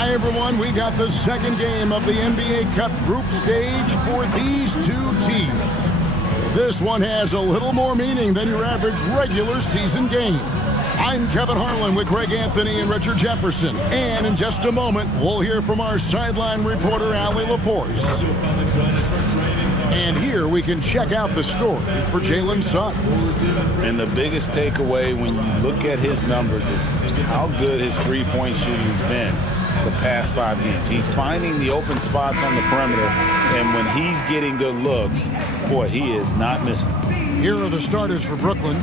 Hi, everyone. We got the second game of the NBA Cup group stage for these two teams. This one has a little more meaning than your average regular season game. I'm Kevin Harlan with Greg Anthony and Richard Jefferson. And in just a moment, we'll hear from our sideline reporter, Allie LaForce. And here we can check out the story for Jalen Suggs. And the biggest takeaway when you look at his numbers is how good his three-point shooting has been the past 5 games. He's finding the open spots on the perimeter, and when he's getting good looks, boy, he is not missing. Here are the starters for Brooklyn.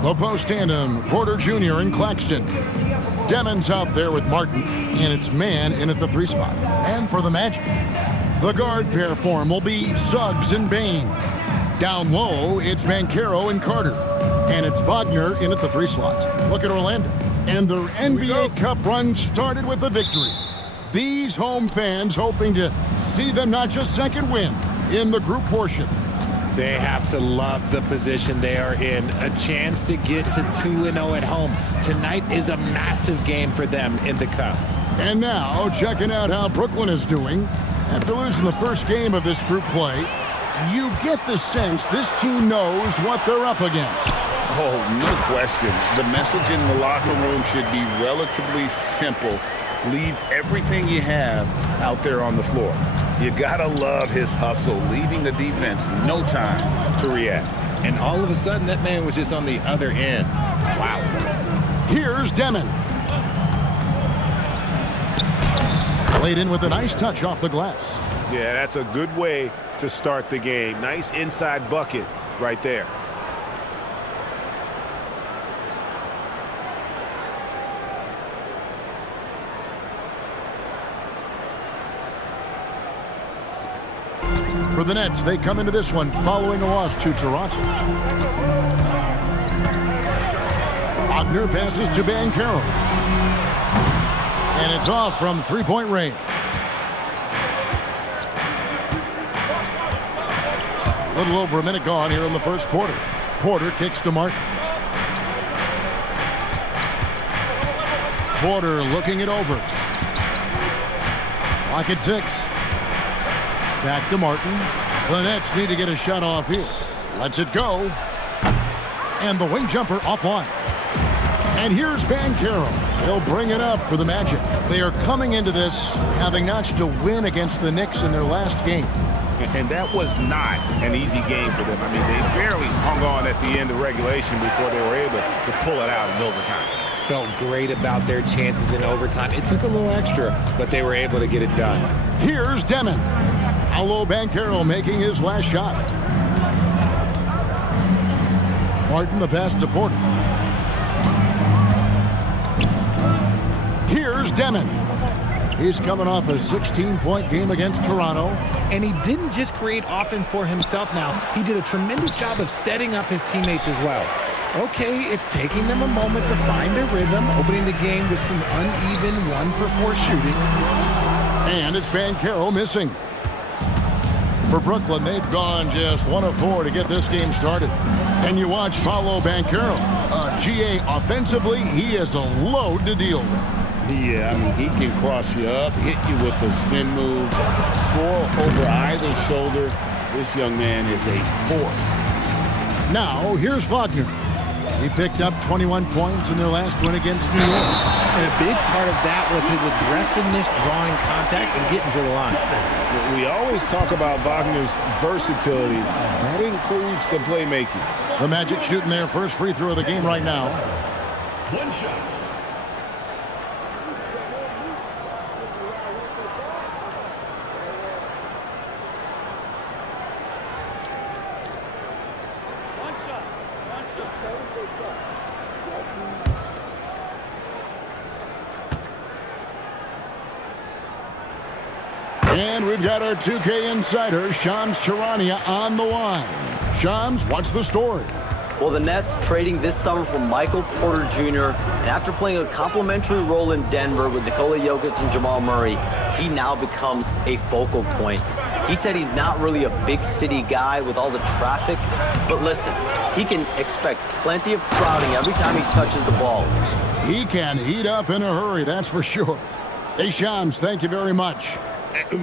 The post tandem, Porter Jr. and Claxton. Demin's out there with Martin, and it's man in at the 3 spot. And for the Magic, the guard pair form will be Suggs and Bain. Down low, it's Banchero and Carter. And it's Wagner in at the 3 slot. Look at Orlando. And their NBA Cup run started with a victory. These home fans hoping to see the not just second win in the group portion. They have to love the position they are in. A chance to get to 2-0 at home. Tonight is a massive game for them in the Cup. And now, checking out how Brooklyn is doing. After losing the first game of this group play, you get the sense this team knows what they're up against. Oh, no question. The message in the locker room should be relatively simple. Leave everything you have out there on the floor. You gotta love his hustle, leaving the defense no time to react. And all of a sudden, that man was just on the other end. Wow. Here's Demin. Played in with a nice touch off the glass. Yeah, that's a good way to start the game. Nice inside bucket right there. For the Nets, they come into this one following a loss to Toronto. Wagner passes to Banchero. And it's off from three-point range. A little over a minute gone here in the first quarter. Porter kicks to Martin. Porter looking it over. Clock at 6. Back to Martin. The Nets need to get a shot off here. Lets it go. And the wing jumper offline. And here's Banchero. He'll bring it up for the Magic. They are coming into this having notched a win against the Knicks in their last game. And that was not an easy game for them. I mean, they barely hung on at the end of regulation before they were able to pull it out in overtime. Felt great about their chances in overtime. It took a little extra, but they were able to get it done. Here's Demin. Paolo Banchero making his last shot. Martin the pass to Porter. Here's Demin. He's coming off a 16-point game against Toronto. And he didn't just create offense for himself now. He did a tremendous job of setting up his teammates as well. Okay, it's taking them a moment to find their rhythm, opening the game with some uneven 1-for-4 shooting. And it's Banchero missing. For Brooklyn, they've gone just 1 of 4 to get this game started. And you watch Paolo Banchero. GA offensively, he is a load to deal with. Yeah, I mean, he can cross you up, hit you with a spin move, score over either shoulder. This young man is a force. Now, here's Wagner. He picked up 21 points in their last win against New York. And a big part of that was his aggressiveness, drawing contact, and getting to the line. We always talk about Wagner's versatility. That includes the playmaking. The Magic shooting their first free throw of the game right now. One shot. And we've got our 2K insider, Shams Charania, on the line. Shams, what's the story? Well, the Nets trading this summer for Michael Porter Jr. And after playing a complimentary role in Denver with Nikola Jokic and Jamal Murray, he now becomes a focal point. He said he's not really a big city guy with all the traffic, but listen, he can expect plenty of crowding every time he touches the ball. He can heat up in a hurry, that's for sure. Hey, Shams, thank you very much.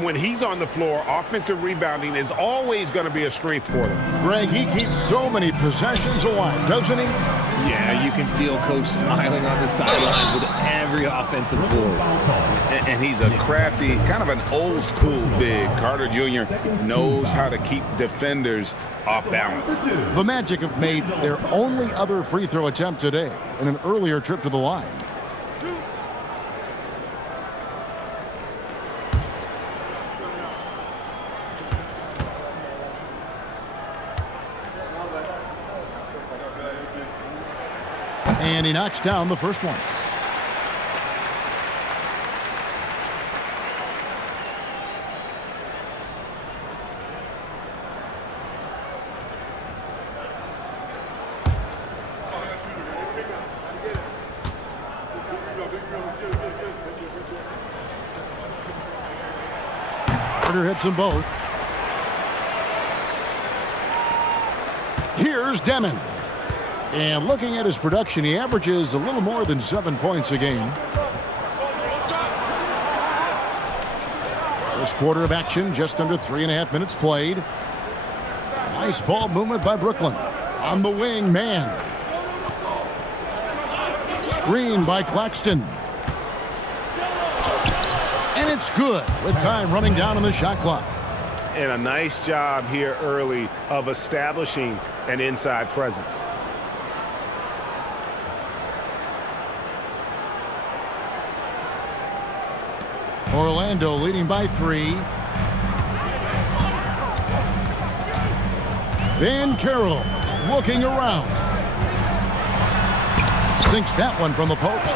When he's on the floor, offensive rebounding is always going to be a strength for them. Greg, he keeps so many possessions alive, doesn't he? Yeah, you can feel Coach smiling on the sidelines with every offensive board. And he's a crafty, kind of an old school big. Carter Jr. knows how to keep defenders off balance. The Magic have made their only other free throw attempt today in an earlier trip to the line. And he knocks down the first one. Carter hits them both. Here's Demin. And looking at his production, he averages a little more than 7 points a game. First quarter of action, just under 3.5 minutes played. Nice ball movement by Brooklyn. On the wing, man. Screen by Claxton. And it's good with time running down on the shot clock. And a nice job here early of establishing an inside presence. Orlando leading by 3. Banchero looking around. Sinks that one from the post.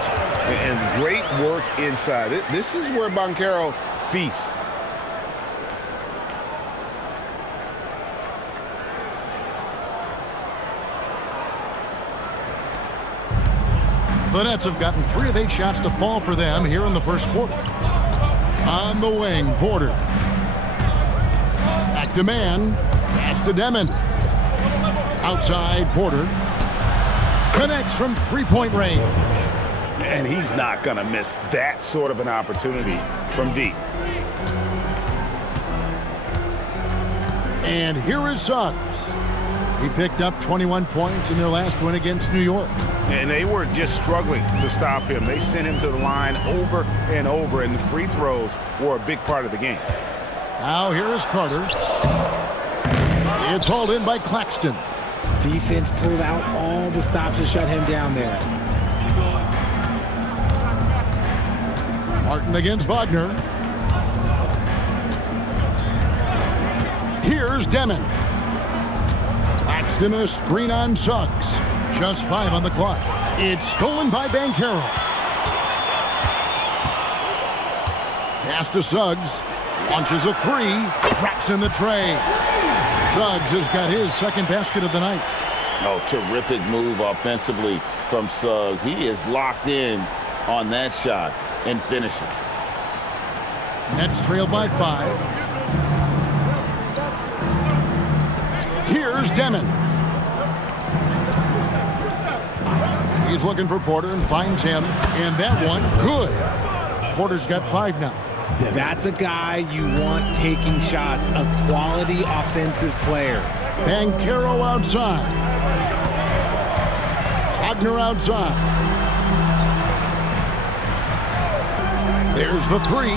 And great work inside. This is where Banchero feasts. The Nets have gotten 3 of 8 shots to fall for them here in the first quarter. On the wing, Porter. Back to man. Pass to Demin. Outside, Porter. Connects from three-point range. And he's not going to miss that sort of an opportunity from deep. And here is Suggs. He picked up 21 points in their last win against New York. And they were just struggling to stop him. They sent him to the line over and over, and the free throws were a big part of the game. Now here is Carter. It's hauled in by Claxton. Defense pulled out all the stops to shut him down there. Martin against Wagner. Here's Demin. Claxton a screen on Suggs. Just 5 on the clock. It's stolen by Banchero. Pass to Suggs. Launches a 3. Drops in the tray. Suggs has got his second basket of the night. Oh, terrific move offensively from Suggs. He is locked in on that shot and finishes. Nets trail by 5. Here's Demin. He's looking for Porter and finds him. And that one, good. Porter's got 5 now. That's a guy you want taking shots, a quality offensive player. Banchero outside. Wagner outside. There's the 3.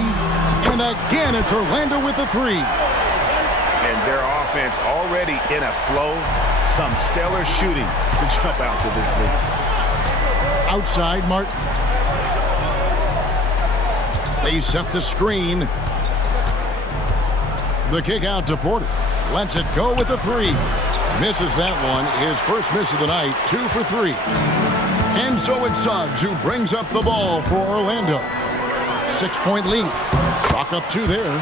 And again, it's Orlando with the 3. And their offense already in a flow. Some stellar shooting to jump out to this lead. Outside, Martin. They set the screen. The kick out to Porter. Lets it go with the 3. Misses that one. His first miss of the night. 2 for 3. And so it's Suggs who brings up the ball for Orlando. 6-point lead. Chalk up 2 there.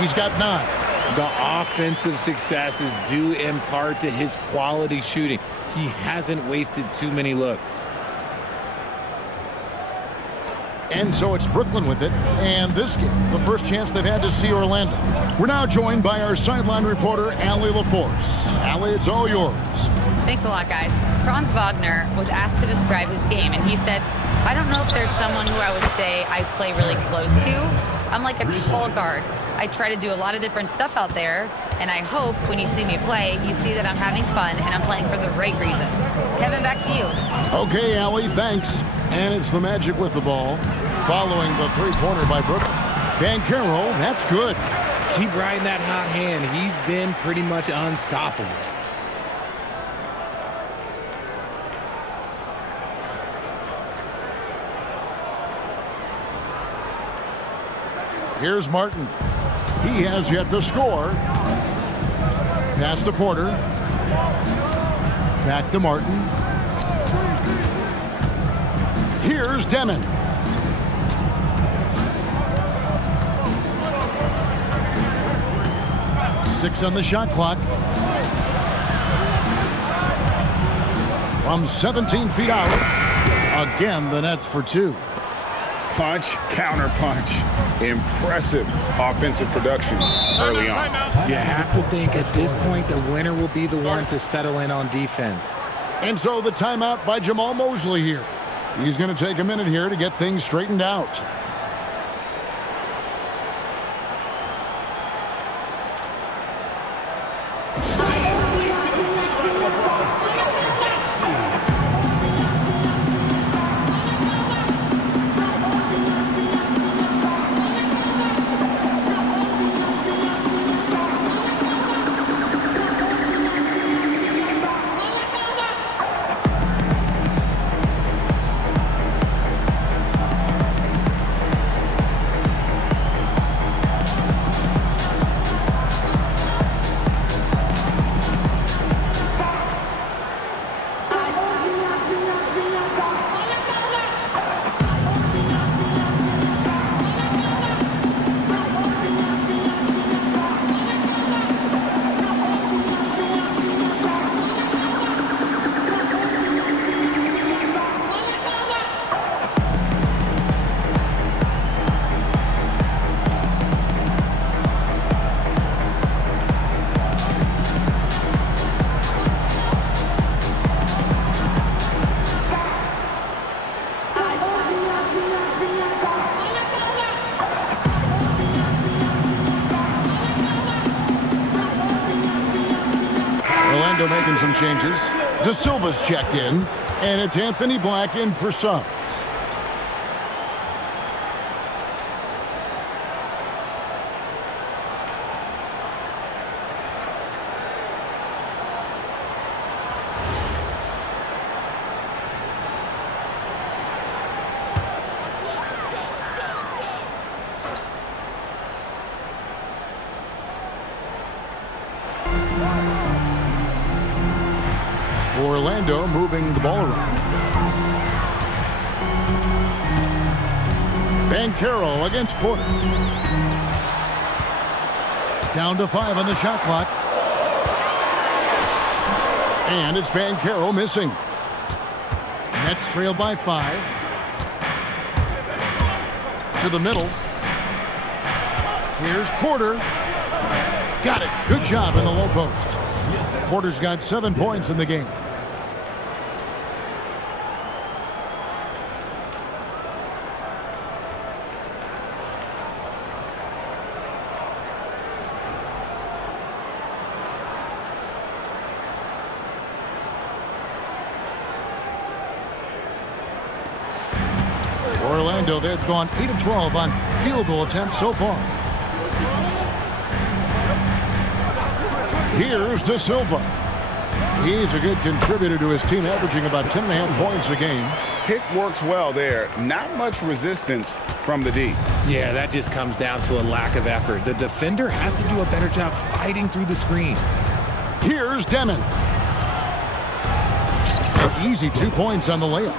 He's got 9. The offensive success is due in part to his quality shooting. He hasn't wasted too many looks. And so it's Brooklyn with it. And this game, the first chance they've had to see Orlando. We're now joined by our sideline reporter, Allie LaForce. Allie, it's all yours. Thanks a lot, guys. Franz Wagner was asked to describe his game, and he said, I don't know if there's someone who I would say I play really close to. I'm like a tall guard. I try to do a lot of different stuff out there, and I hope when you see me play, you see that I'm having fun and I'm playing for the right reasons. Kevin, back to you. Okay, Allie, thanks. And it's the Magic with the ball, following the three-pointer by Brooklyn. Banchero, that's good. Keep riding that hot hand. He's been pretty much unstoppable. Here's Martin. He has yet to score. Pass to Porter. Back to Martin. Here's Demin. Six on the shot clock. From 17 feet out. Again, the Nets for two. Punch, counter punch. Impressive offensive production early on. You have to think at this point the winner will be the one to settle in on defense. And so the timeout by Jamal Mosley here. He's going to take a minute here to get things straightened out. Making some changes. De Silva's checked in, and it's Anthony Black in for subs. Orlando moving the ball around. Banchero against Porter. Down to 5 on the shot clock. And it's Banchero missing. Nets trail by 5. To the middle. Here's Porter. Got it. Good job in the low post. Porter's got 7 points in the game. Orlando, they've gone 8 of 12 on field goal attempts so far. Here's De Silva. He's a good contributor to his team, averaging about 10.5 points a game. Pick works well there. Not much resistance from the D. Yeah, that just comes down to a lack of effort. The defender has to do a better job fighting through the screen. Here's Demin. An easy 2 points on the layup.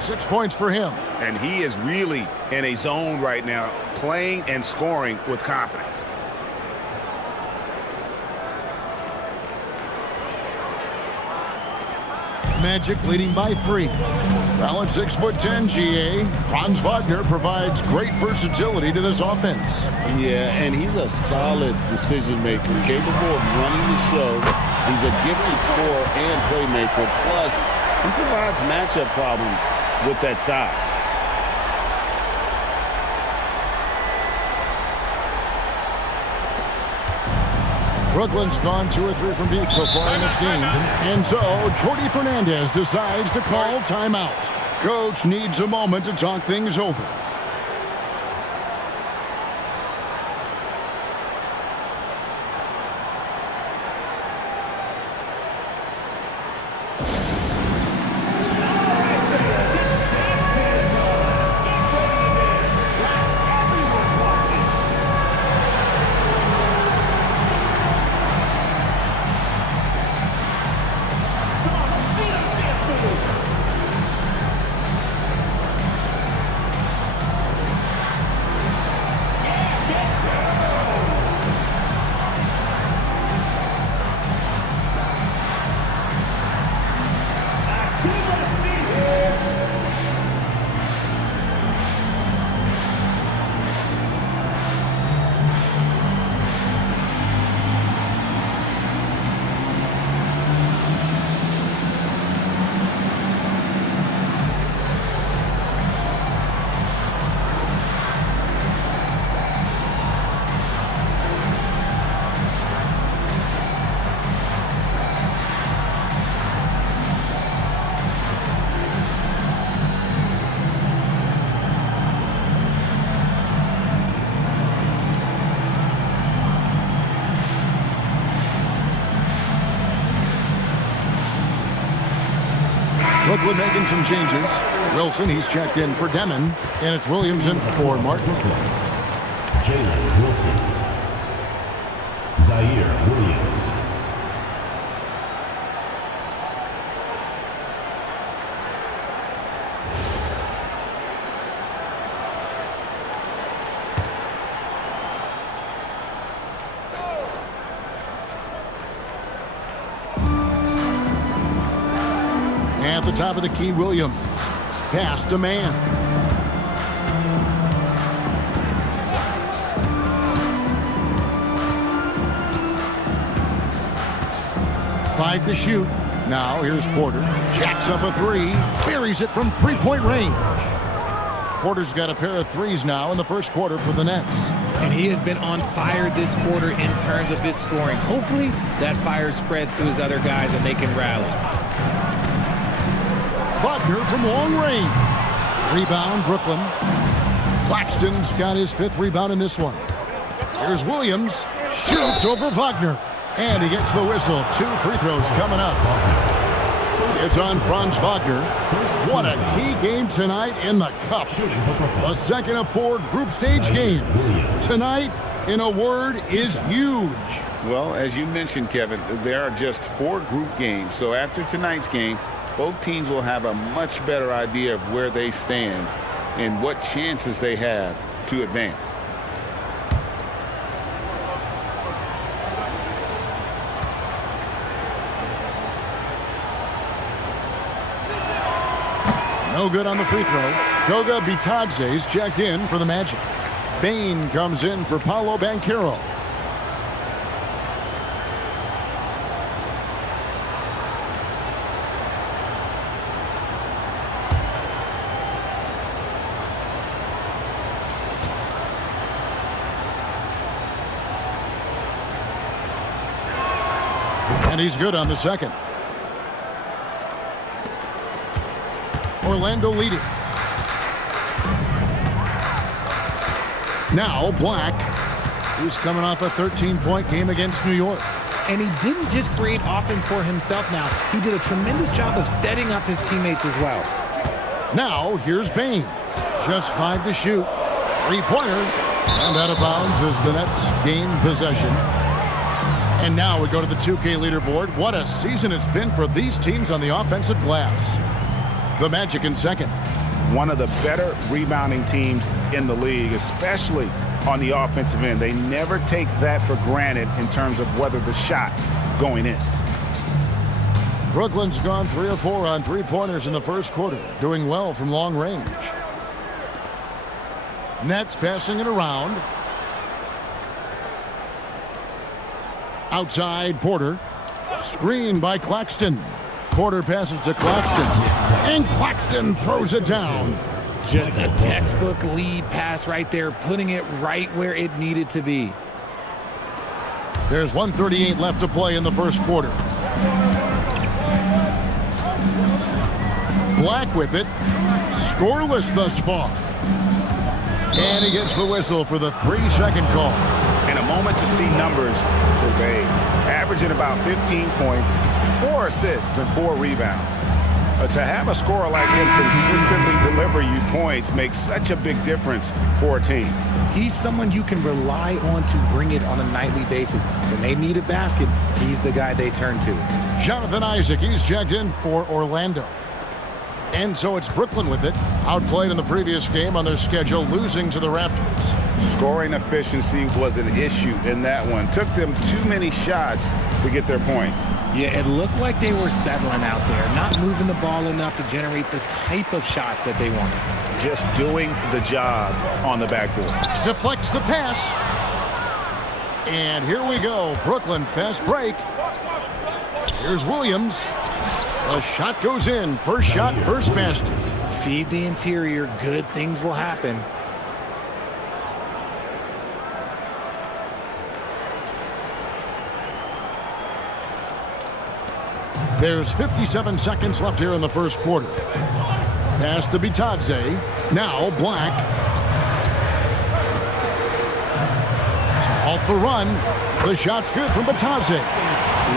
6 points for him. And he is really in a zone right now, playing and scoring with confidence. Magic leading by 3. Well, at 6'10", GA, Franz Wagner provides great versatility to this offense. Yeah, and he's a solid decision maker, capable of running the show. He's a gifted scorer and playmaker. Plus, he provides matchup problems with that size. Brooklyn's gone 2 or 3 from deep so far in this game. And so, Jordi Fernandez decides to call timeout. Coach needs a moment to talk things over. Brooklyn making some changes. Wilson, he's checked in for Demin, and it's Williams in for Martin. Jalen Wilson. Zaire Williams. At the top of the key, Williams. Pass to man. Five to shoot. Now here's Porter. Jacks up a 3. Buries it from 3-point range. Porter's got a pair of 3s now in the first quarter for the Nets. And he has been on fire this quarter in terms of his scoring. Hopefully that fire spreads to his other guys and they can rally. Wagner from long range. Rebound, Brooklyn. Claxton's got his 5th rebound in this one. Here's Williams. Shoots over Wagner. And he gets the whistle. 2 free throws coming up. It's on Franz Wagner. What a key game tonight in the Cup. A second of 4 group stage games. Tonight, in a word, is huge. Well, as you mentioned, Kevin, there are just 4 group games. So after tonight's game, both teams will have a much better idea of where they stand and what chances they have to advance. No good on the free throw. Goga Bitadze's checked in for the Magic. Bain comes in for Paolo Banchero. And he's good on the second. Orlando leading. Now Black. He's coming off a 13-point game against New York. And he didn't just create offense for himself now. He did a tremendous job of setting up his teammates as well. Now here's Bain. Just 5 to shoot. 3-pointer. And out of bounds as the Nets gain possession. And now we go to the 2K leaderboard. What a season it's been for these teams on the offensive glass. The Magic in second. One of the better rebounding teams in the league, especially on the offensive end. They never take that for granted in terms of whether the shot's going in. Brooklyn's gone 3 of 4 on 3-pointers in the first quarter, doing well from long range. Nets passing it around. Outside Porter. Screen by Claxton. Porter passes to Claxton. And Claxton throws it down. Just a textbook lead pass right there, putting it right where it needed to be. There's 1:38 left to play in the first quarter. Black with it. Scoreless thus far. And he gets the whistle for the 3-second call. And a moment to see numbers for Bay. Averaging about 15 points, 4 assists, and 4 rebounds. To have a scorer like him consistently deliver you points makes such a big difference for a team. He's someone you can rely on to bring it on a nightly basis. When they need a basket, he's the guy they turn to. Jonathan Isaac, he's checked in for Orlando. And so it's Brooklyn with it. Outplayed in the previous game on their schedule, losing to the Raptors. Scoring efficiency was an issue in that one. Took them too many shots to get their points. Yeah, it looked like they were settling out there, not moving the ball enough to generate the type of shots that they wanted. Just doing the job on the backboard. Deflects the pass. And here we go. Brooklyn fast break. Here's Williams. The shot goes in. First shot, first basket. Feed the interior. Good things will happen. There's 57 seconds left here in the first quarter. Pass to Bitadze. Now Black. To halt the run. The shot's good from Bitadze.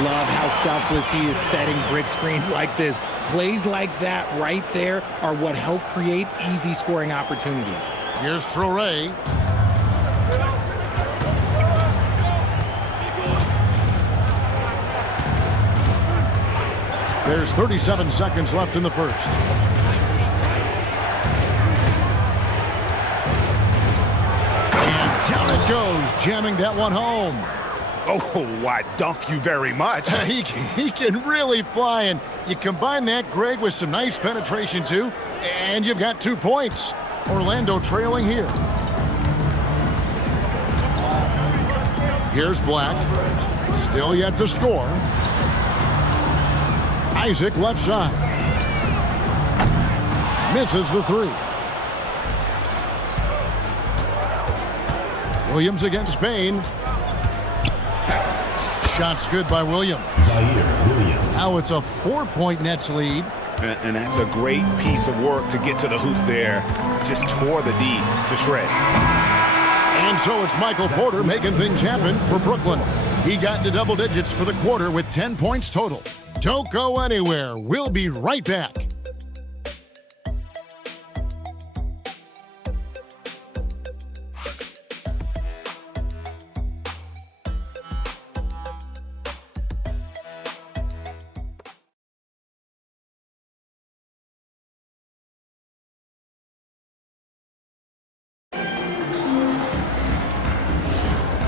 Love how selfless he is setting brick screens like this. Plays like that right there are what help create easy scoring opportunities. Here's Traore. There's 37 seconds left in the first. And down it goes, jamming that one home. Oh, I dunk you very much. He can really fly, and you combine that, Greg, with some nice penetration, too, and you've got 2 points. Orlando trailing here. Here's Black. Still yet to score. Isaac left side. Misses the 3. Williams against Bain. Shot's good by Williams. Now it's a 4-point Nets lead. And that's a great piece of work to get to the hoop there. Just tore the D to shreds. And so it's Michael Porter making things happen for Brooklyn. He got into double digits for the quarter with 10 points total. Don't go anywhere. We'll be right back.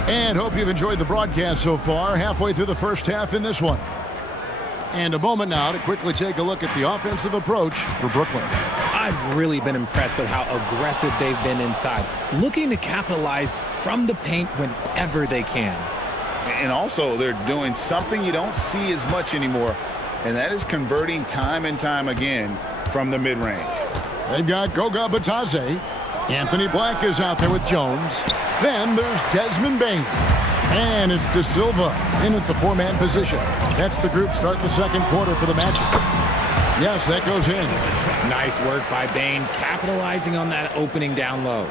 And hope you've enjoyed the broadcast so far. Halfway through the first half in this one. And a moment now to quickly take a look at the offensive approach for Brooklyn. I've really been impressed with how aggressive they've been inside, looking to capitalize from the paint whenever they can. And also, they're doing something you don't see as much anymore, and that is converting time and time again from the mid-range. They've got Goga Bitadze. Anthony Black is out there with Jones. Then there's Desmond Bain. And it's De Silva in at the 4-man position. That's the group starting the second quarter for the Magic. Yes, that goes in. Nice work by Bain, capitalizing on that opening down low.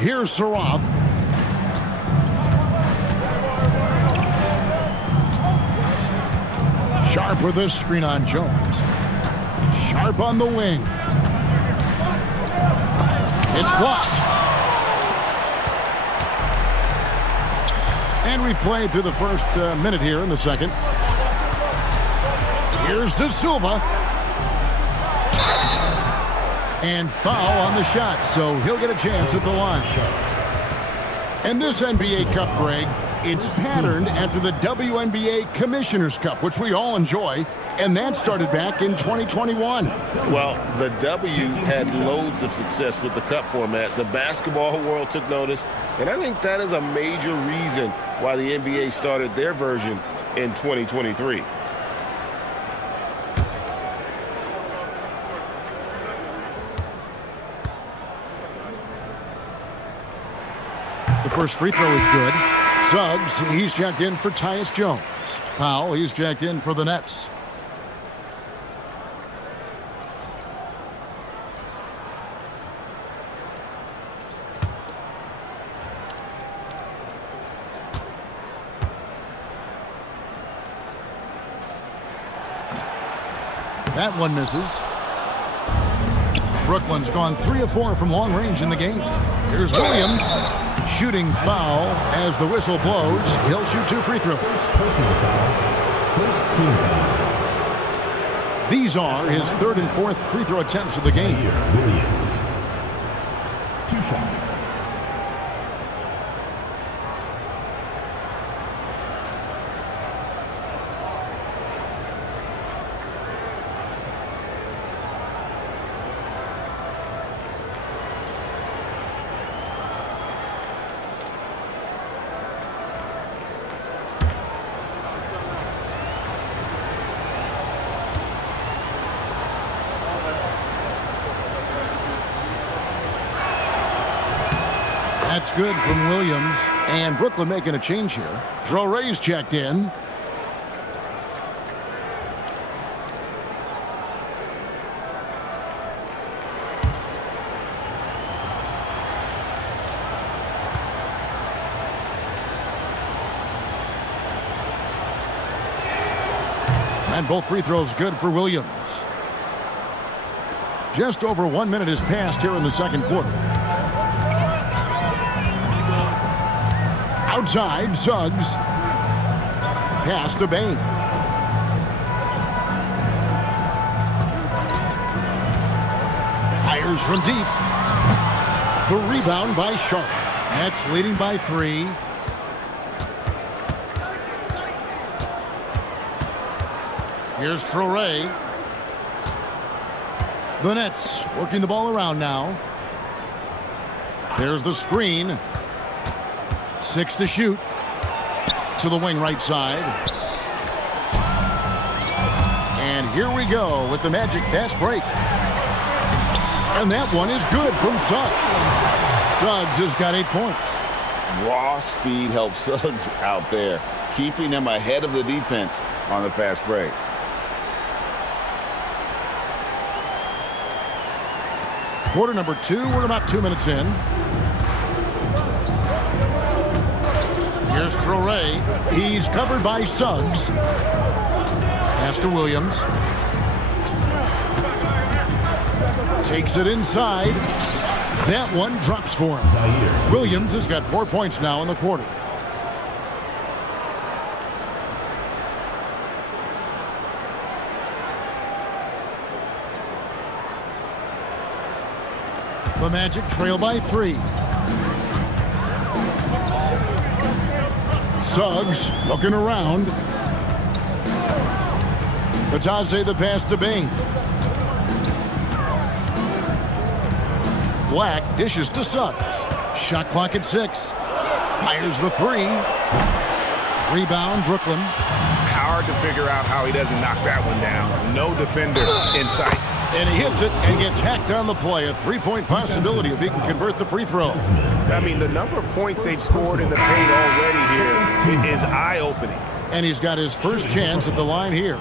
Here's Saraf. Sharp with this screen on Jones. Sharp on the wing. It's blocked. And we've played through the first minute here in the second. Here's De Silva. And foul on the shot, so he'll get a chance at the line. And this NBA Cup, Greg, it's patterned after the WNBA Commissioner's Cup, which we all enjoy. And that started back in 2021. Well, the W had loads of success with the cup format. The basketball world took notice, and I think that is a major reason why the NBA started their version in 2023. The first free throw is good. Suggs, he's checked in for Tyus Jones. Powell, he's checked in for the Nets. That one misses. Brooklyn's gone 3 of 4 from long range in the game. Here's Williams. Shooting foul as the whistle blows. He'll shoot 2 free throws. Personal foul. First team foul. These are his 3rd and 4th free throw attempts of the game. Williams. 2 shots. That's good from Williams. And Brooklyn making a change here. Traore's checked in. And both free throws good for Williams. Just over 1 minute has passed here in the second quarter. Outside, Suggs. Pass to Bain. Fires from deep. The rebound by Sharp. Nets leading by 3. Here's Traore. The Nets working the ball around now. There's the screen. 6 to shoot. To the wing right side. And here we go with the Magic fast break. And that one is good from Suggs. Suggs has got 8 points. Raw speed helps Suggs out there, keeping him ahead of the defense on the fast break. Quarter number 2. We're about 2 minutes in. Here's Traore. He's covered by Suggs. Pass to Williams. Takes it inside. That one drops for him. Williams has got 4 points now in the quarter. The Magic trail by 3. Suggs looking around. Batadze the pass to Bain. Black dishes to Suggs. Shot clock at 6. Fires the 3. Rebound, Brooklyn. Hard to figure out how he doesn't knock that one down. No defender in sight. And he hits it and gets hacked on the play. A 3-point possibility if he can convert the free throw. I mean, the number of points they've scored in the paint already here is eye-opening. And he's got his first chance at the line here.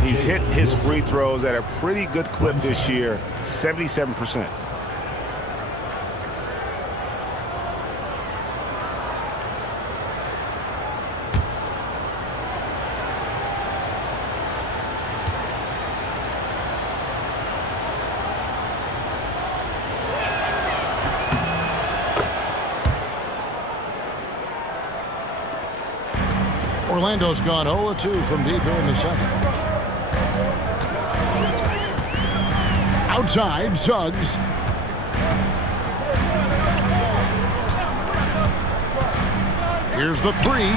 He's hit his free throws at a pretty good clip this year, 77%. Orlando's gone 0-2 from deep here in the second. Outside, Suggs. Here's the 3.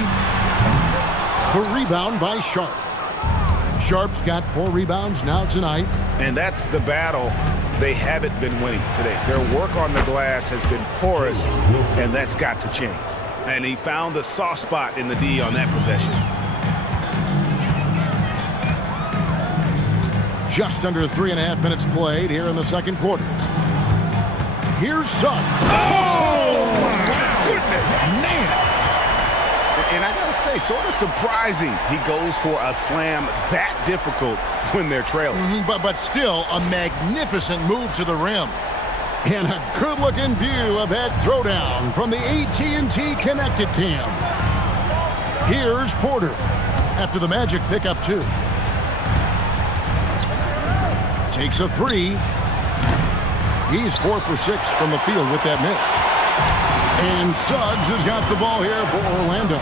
The rebound by Sharp. Sharp's got 4 rebounds now tonight. And that's the battle they haven't been winning today. Their work on the glass has been porous, and that's got to change. And he found the soft spot in the D on that possession. Just under 3.5 minutes played here in the second quarter. Here's Suggs. Oh, my goodness. Man. And I gotta say, sort of surprising he goes for a slam that difficult when they're trailing. But still a magnificent move to the rim. And a good-looking view of that throwdown from the AT&T Connected Cam. Here's Porter after the Magic pick up 2. Takes a 3. He's 4 for 6 from the field with that miss. And Suggs has got the ball here for Orlando.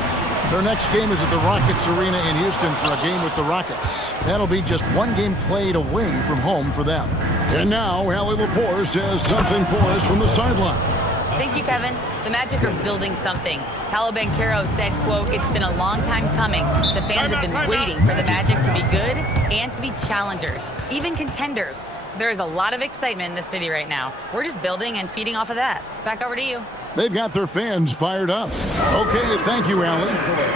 Their next game is at the Rockets Arena in Houston for a game with the Rockets. That'll be just 1 game played away from home for them. And now, Allie LaForce has something for us from the sideline. Thank you, Kevin. The Magic are building something. Paolo Banchero said, quote, "It's been a long time coming. The fans have been waiting for the Magic to be good and to be challengers, even contenders. There is a lot of excitement in the city right now. We're just building and feeding off of that. Back over to you." They've got their fans fired up. Okay, thank you, Allie.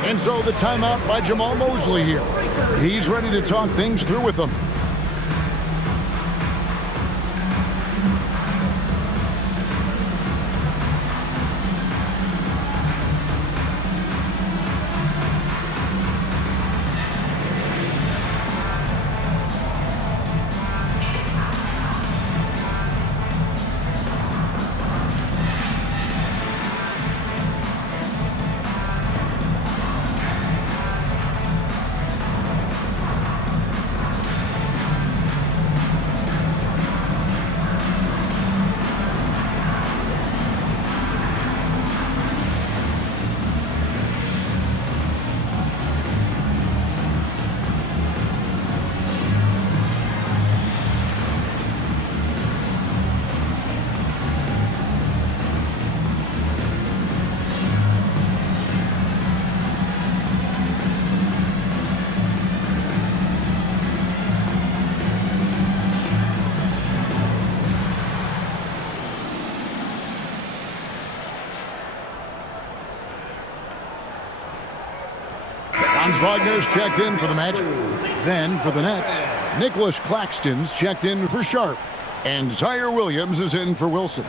And so the timeout by Jamal Mosley here. He's ready to talk things through with them. Franz Wagner's checked in for the Magic. Then for the Nets, Nicholas Claxton's checked in for Sharp. And Zaire Williams is in for Wilson.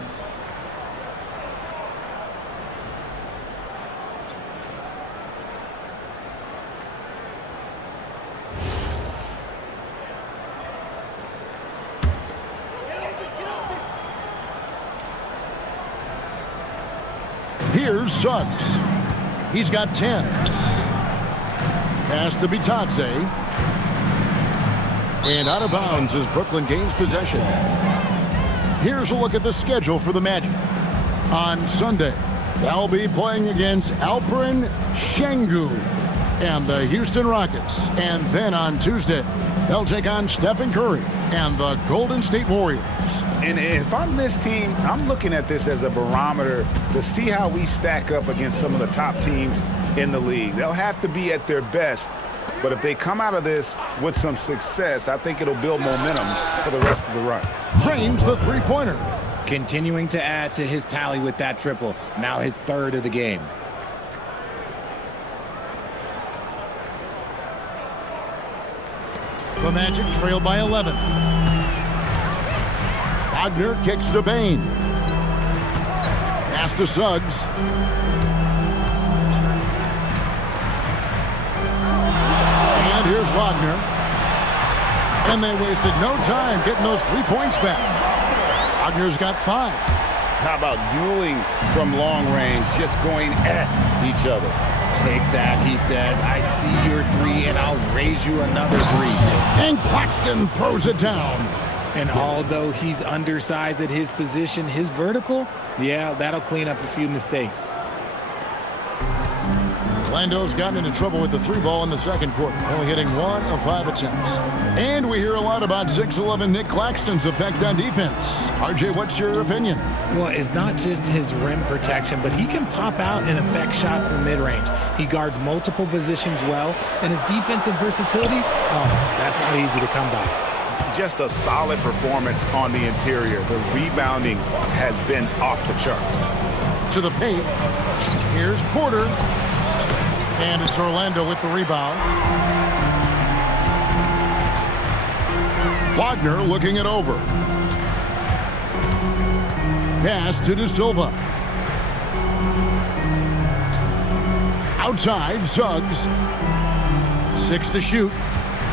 Here's Suggs. He's got 10. Pass to Bitadze. And out of bounds as Brooklyn gains possession. Here's a look at the schedule for the Magic. On Sunday, they'll be playing against Alperen Şengün and the Houston Rockets. And then on Tuesday, they'll take on Stephen Curry and the Golden State Warriors. And if I'm this team, I'm looking at this as a barometer to see how we stack up against some of the top teams in the league. They'll have to be at their best, but if they come out of this with some success, I think it'll build momentum for the rest of the run. Drains the three-pointer. Continuing to add to his tally with that triple, now his 3rd of the game. The Magic trail by 11. Wagner kicks to Demin. Pass to Suggs. And here's Wagner. And they wasted no time getting those 3 points back. Wagner's got 5. How about dueling from long range, just going at each other? Take that, he says. I see your 3, and I'll raise you another 3. And Claxton throws it down. And although he's undersized at his position, his vertical, yeah, that'll clean up a few mistakes. Orlando's gotten into trouble with the 3 ball in the second quarter, only hitting 1 of 5 attempts. And we hear a lot about 6'11" Nick Claxton's effect on defense. RJ, what's your opinion? Well, it's not just his rim protection, but he can pop out and affect shots in the mid-range. He guards multiple positions well, and his defensive versatility, that's not easy to come by. Just a solid performance on the interior. The rebounding has been off the charts. To the paint. Here's Porter. And it's Orlando with the rebound. Wagner looking it over. Pass to De Silva. Outside, Suggs. 6 to shoot.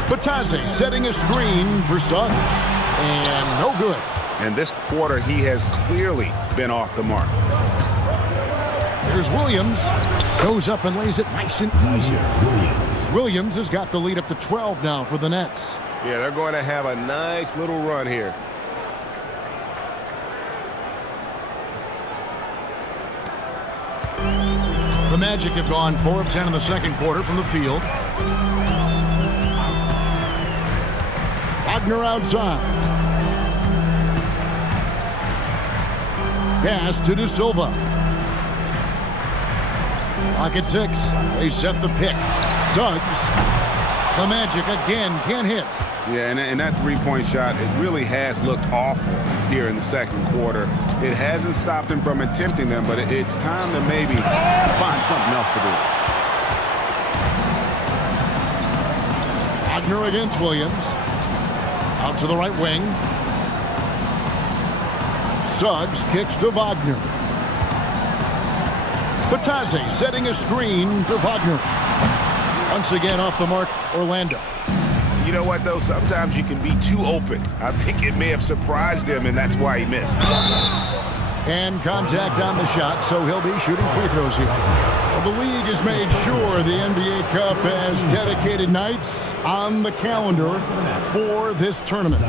Batase setting a screen for Suggs. And no good. And this quarter, he has clearly been off the mark. Here's Williams. Goes up and lays it nice and easy. Williams has got the lead up to 12 now for the Nets. Yeah, they're going to have a nice little run here. The Magic have gone 4 of 10 in the second quarter from the field. Wagner outside. Pass to De Silva. Clock at 6. They set the pick. Suggs. The Magic again can't hit. Yeah, and that three-point shot, it really has looked awful here in the second quarter. It hasn't stopped him from attempting them, but it's time to maybe find something else to do. Wagner against Williams. Out to the right wing. Suggs kicks to Wagner. Batase setting a screen for Wagner. Once again off the mark, Orlando. You know what, though? Sometimes you can be too open. I think it may have surprised him, and that's why he missed. And contact on the shot, so he'll be shooting free throws here. Well, the league has made sure the NBA Cup has dedicated nights on the calendar for this tournament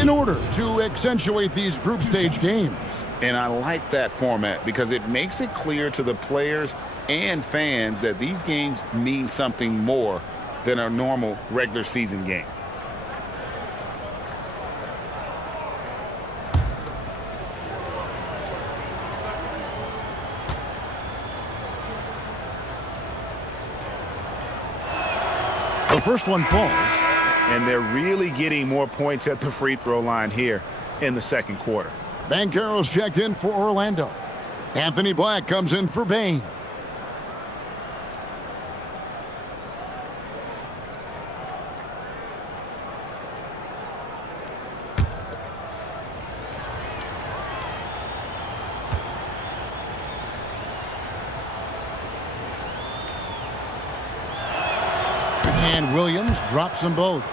in order to accentuate these group stage games. And I like that format because it makes it clear to the players and fans that these games mean something more than a normal regular season game. The first one falls. And they're really getting more points at the free throw line here in the second quarter. Banchero's checked in for Orlando. Anthony Black comes in for Bain. And Williams drops them both.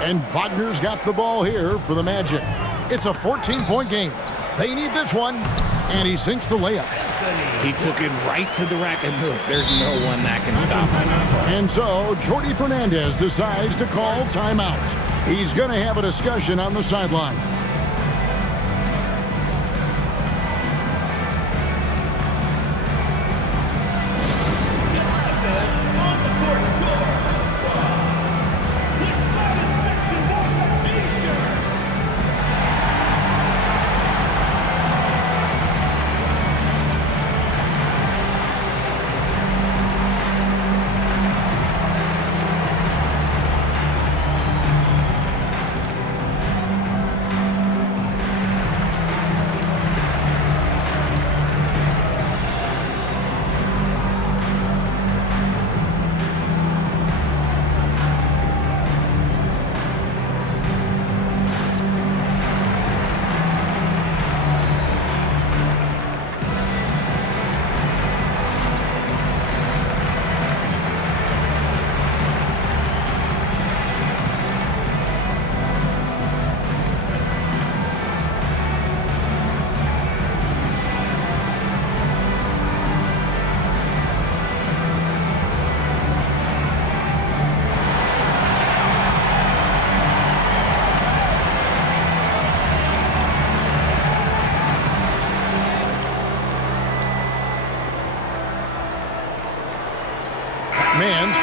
And Wagner's got the ball here for the Magic. It's a 14-point game. They need this one. And he sinks the layup. He took it right to the rack, and look, there's no one that can stop him. And so Jordi Fernandez decides to call timeout. He's going to have a discussion on the sideline.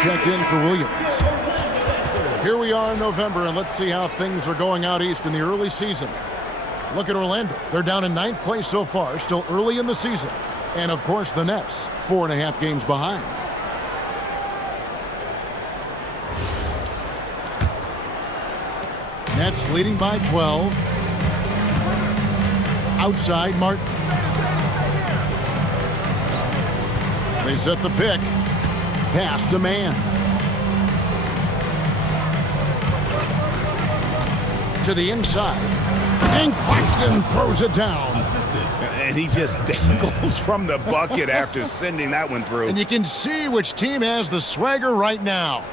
checked in for Williams. Here we are in November, and let's see how things are going out east in the early season. Look at Orlando. They're down in 9th place so far, still early in the season. And, of course, the Nets, 4.5 games behind. Nets leading by 12. Outside, Martin. They set the pick. Pass to man. To the inside. And Claxton throws it down. And he just dangles from the bucket after sending that one through. And you can see which team has the swagger right now.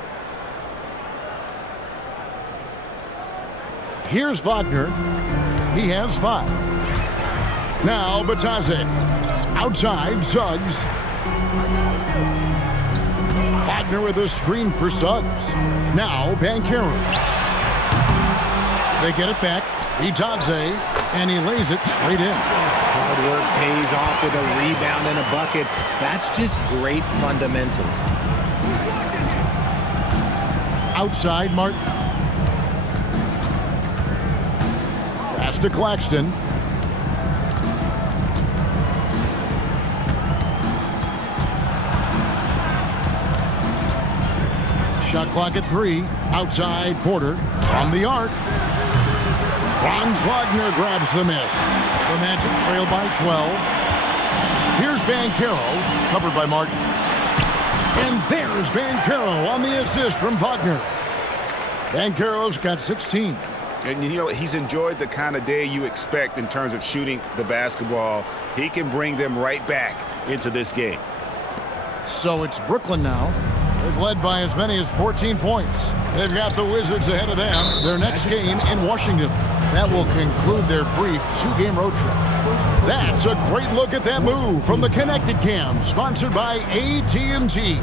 Here's Wagner. He has 5. Now Batase. Outside, Suggs. Wagner with a screen for Suggs. Now Banchero. They get it back. Itadze, and he lays it straight in. Hard work pays off with a rebound and a bucket. That's just great fundamentals. Outside, Martin. Pass to Claxton. Shot clock at 3. Outside, Porter. From the arc. Franz Wagner grabs the miss. The Magic trail by 12. Here's Banchero, covered by Martin. And there's Banchero on the assist from Wagner. Banchero's got 16. And you know, he's enjoyed the kind of day you expect in terms of shooting the basketball. He can bring them right back into this game. So it's Brooklyn now. They've led by as many as 14 points. They've got the Wizards ahead of them. Their next game in Washington. That will conclude their brief 2-game road trip. That's a great look at that move from the Connected Cam, sponsored by AT&T.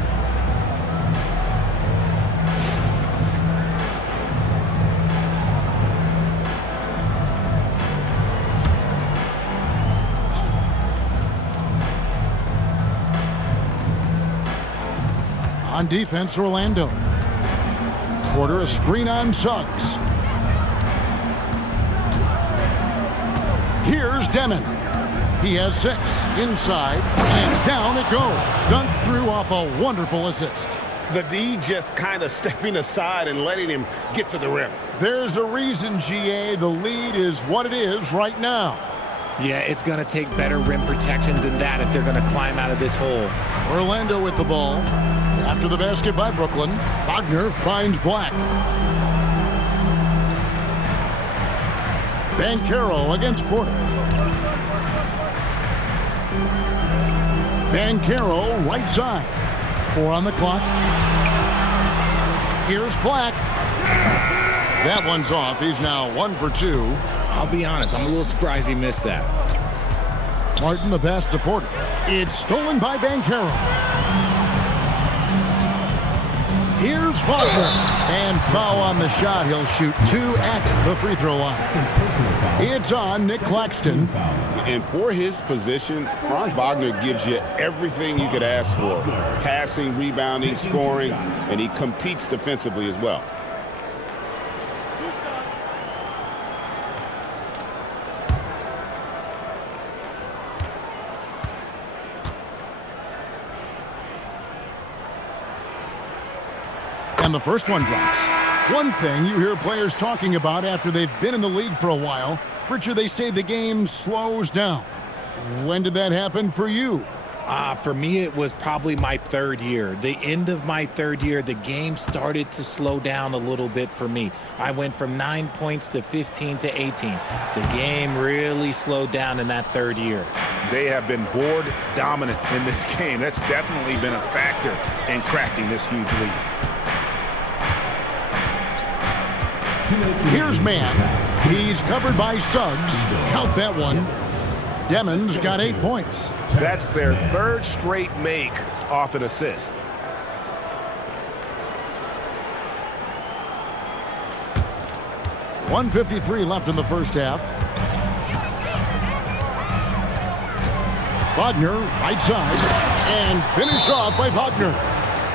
On defense, Orlando. Porter, a screen on Suggs. Here's Demin. He has 6. Inside, and down it goes. Dunked through off a wonderful assist. The D just kind of stepping aside and letting him get to the rim. There's a reason, GA, the lead is what it is right now. Yeah, it's going to take better rim protection than that if they're going to climb out of this hole. Orlando with the ball. After the basket by Brooklyn, Wagner finds Black. Banchero against Porter. Banchero right side. 4 on the clock. Here's Black. That one's off. He's now 1 for 2. I'll be honest, I'm a little surprised he missed that. Martin, the pass to Porter. It's stolen by Banchero. Here's Wagner. And foul on the shot. He'll shoot 2 at the free throw line. It's on Nick Claxton. And for his position, Franz Wagner gives you everything you could ask for. Passing, rebounding, scoring, and he competes defensively as well. And the first one drops. One thing you hear players talking about after they've been in the league for a while, Richard, they say the game slows down. When did that happen for you? For me, it was probably my 3rd year. The end of my 3rd year, the game started to slow down a little bit for me. I went from 9 points to 15 to 18. The game really slowed down in that 3rd year. They have been board dominant in this game. That's definitely been a factor in crafting this huge lead. Here's Man. He's covered by Suggs. Count that one. Demin's got 8 points. That's their 3rd straight make off an assist. .153 left in the first half. Wagner, right side, and finished off by Wagner.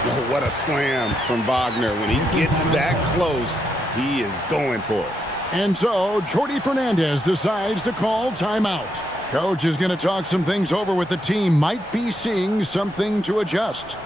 Oh, what a slam from Wagner. When he gets that close, he is going for it. And so, Jordi Fernandez decides to call timeout. Coach is going to talk some things over with the team. Might be seeing something to adjust.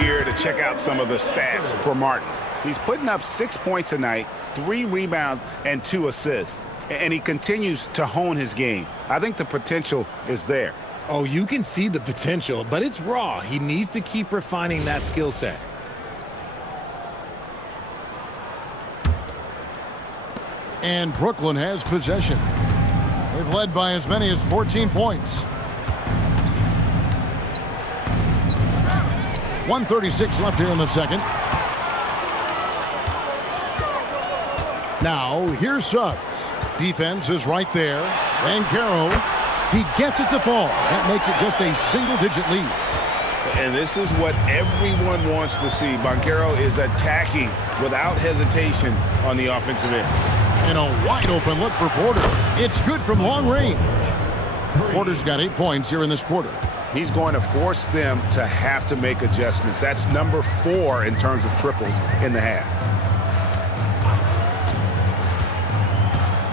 Here to check out some of the stats for Martin. He's putting up 6 points tonight, 3 rebounds, and 2 assists. And he continues to hone his game. I think the potential is there. Oh, you can see the potential, but it's raw. He needs to keep refining that skill set. And Brooklyn has possession. They've led by as many as 14 points. 1:36 left here in the second. Now, here's Suggs. Defense is right there. Banchero, he gets it to fall. That makes it just a single-digit lead. And this is what everyone wants to see. Banchero is attacking without hesitation on the offensive end. And a wide-open look for Porter. It's good from long range. Porter's got 8 points here in this quarter. He's going to force them to have to make adjustments. That's number 4 in terms of triples in the half.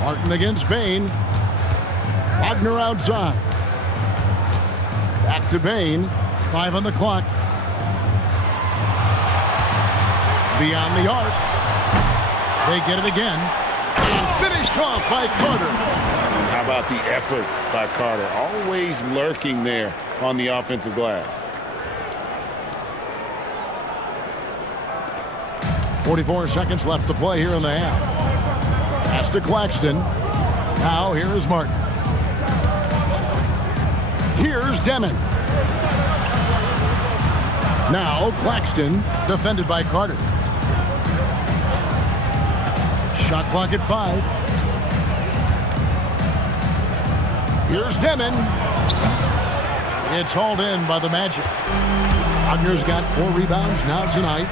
Martin against Bain. Wagner outside. Back to Bain. 5 on the clock. Beyond the arc. They get it again. And finished off by Carter. How about the effort by Carter? Always lurking there on the offensive glass. 44 seconds left to play here in the half. Pass to Claxton. Now here is Martin. Here's Demin. Now Claxton, defended by Carter. Shot clock at 5. Here's Demin. It's hauled in by the Magic. Wagner's got 4 rebounds now tonight.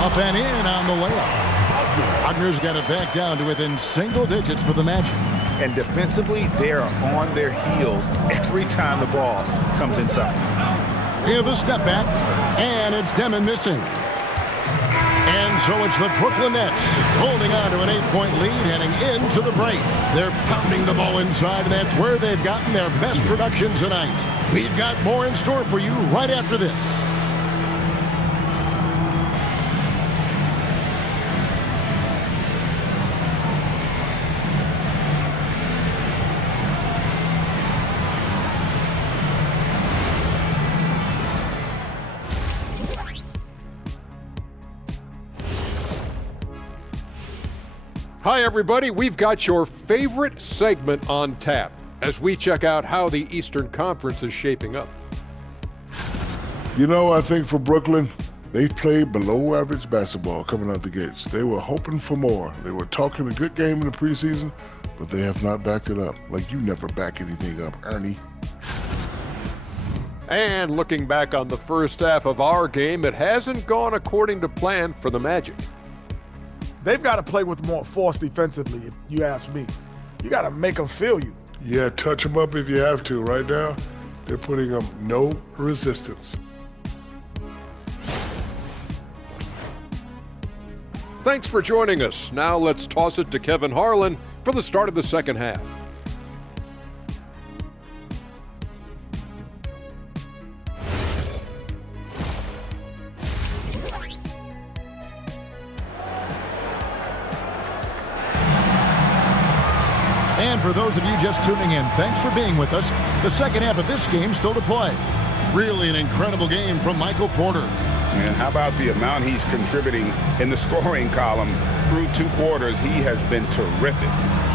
Up and in on the layup. Wagner's got it back down to within single digits for the Magic. And defensively, they are on their heels every time the ball comes inside. We have a step back, and it's Demin missing. And so it's the Brooklyn Nets holding on to an 8-point lead heading into the break. They're pounding the ball inside, and that's where they've gotten their best production tonight. We've got more in store for you right after this. Hi, everybody. We've got your favorite segment on tap as we check out how the Eastern Conference is shaping up. You know, I think for Brooklyn, they've played below average basketball coming out the gates. They were hoping for more. They were talking a good game in the preseason, but they have not backed it up. Like you never back anything up, Ernie. And looking back on the first half of our game, it hasn't gone according to plan for the Magic. They've got to play with more force defensively, if you ask me. You got to make them feel you. Yeah, touch them up if you have to. Right now, they're putting up no resistance. Thanks for joining us. Now let's toss it to Kevin Harlan for the start of the second half. And for those of you just tuning in, thanks for being with us. The second half of this game still to play. Really an incredible game from Michael Porter. And how about the amount he's contributing in the scoring column through 2 quarters? He has been terrific.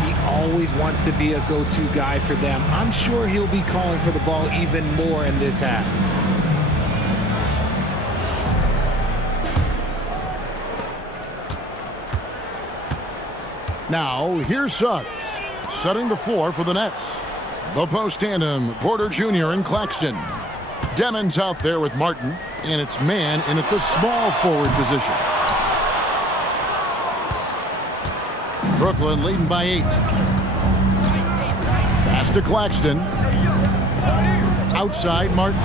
He always wants to be a go-to guy for them. I'm sure he'll be calling for the ball even more in this half. Now, here's Suggs, setting the floor for the Nets. The post tandem, Porter Jr. and Claxton. Demin's out there with Martin, and it's man in at the small forward position. Brooklyn leading by 8. Pass to Claxton. Outside Martin.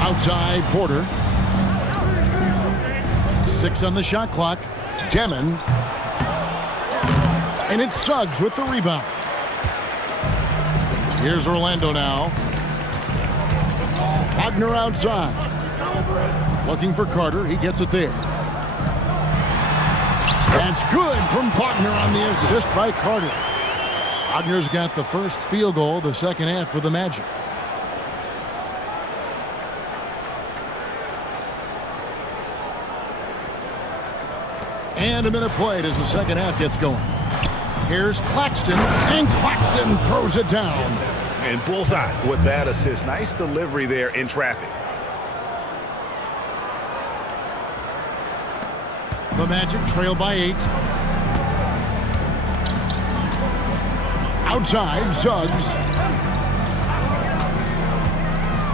Outside Porter. 6 on the shot clock. Demin. And it's Suggs with the rebound. Here's Orlando now. Wagner outside. Looking for Carter. He gets it there. That's good from Wagner on the assist by Carter. Wagner's got the first field goal of the second half for the Magic. And a minute played as the second half gets going. Here's Claxton, and Claxton throws it down. And bullseye with that assist. Nice delivery there in traffic. The Magic trail by 8. Outside, Suggs.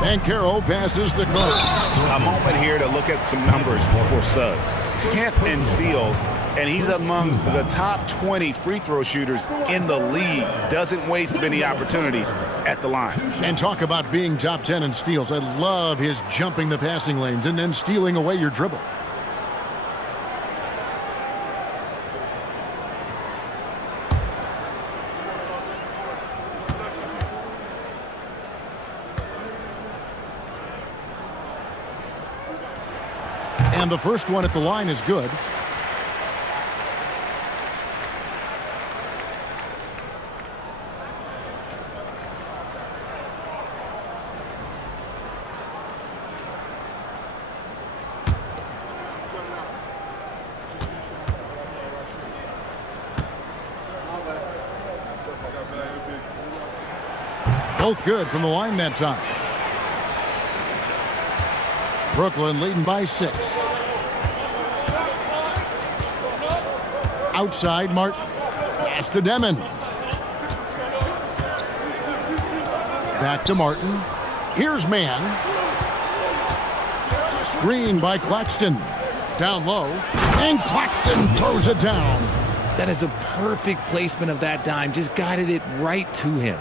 Banchero passes the Carter. A moment here to look at some numbers for Suggs. 10th in steals, and he's among the top 20 free throw shooters in the league. Doesn't waste many opportunities at the line. And talk about being top 10 in steals. I love his jumping the passing lanes and then stealing away your dribble. And the first one at the line is good. Both good from the line that time. Brooklyn leading by 6. Outside, Martin. Pass to Demin. Back to Martin. Here's man. Screen by Claxton. Down low. And Claxton throws it down. That is a perfect placement of that dime. Just guided it right to him.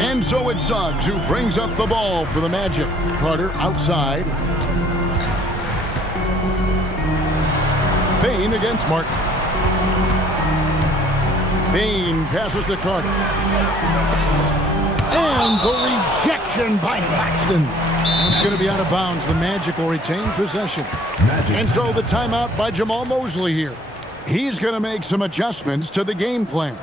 And so it's Suggs who brings up the ball for the Magic. Carter outside. Bain against Martin. Bain passes to Carter. And the rejection by Claxton. It's going to be out of bounds. The Magic will retain possession. And so the timeout by Jamal Mosley here. He's going to make some adjustments to the game plan.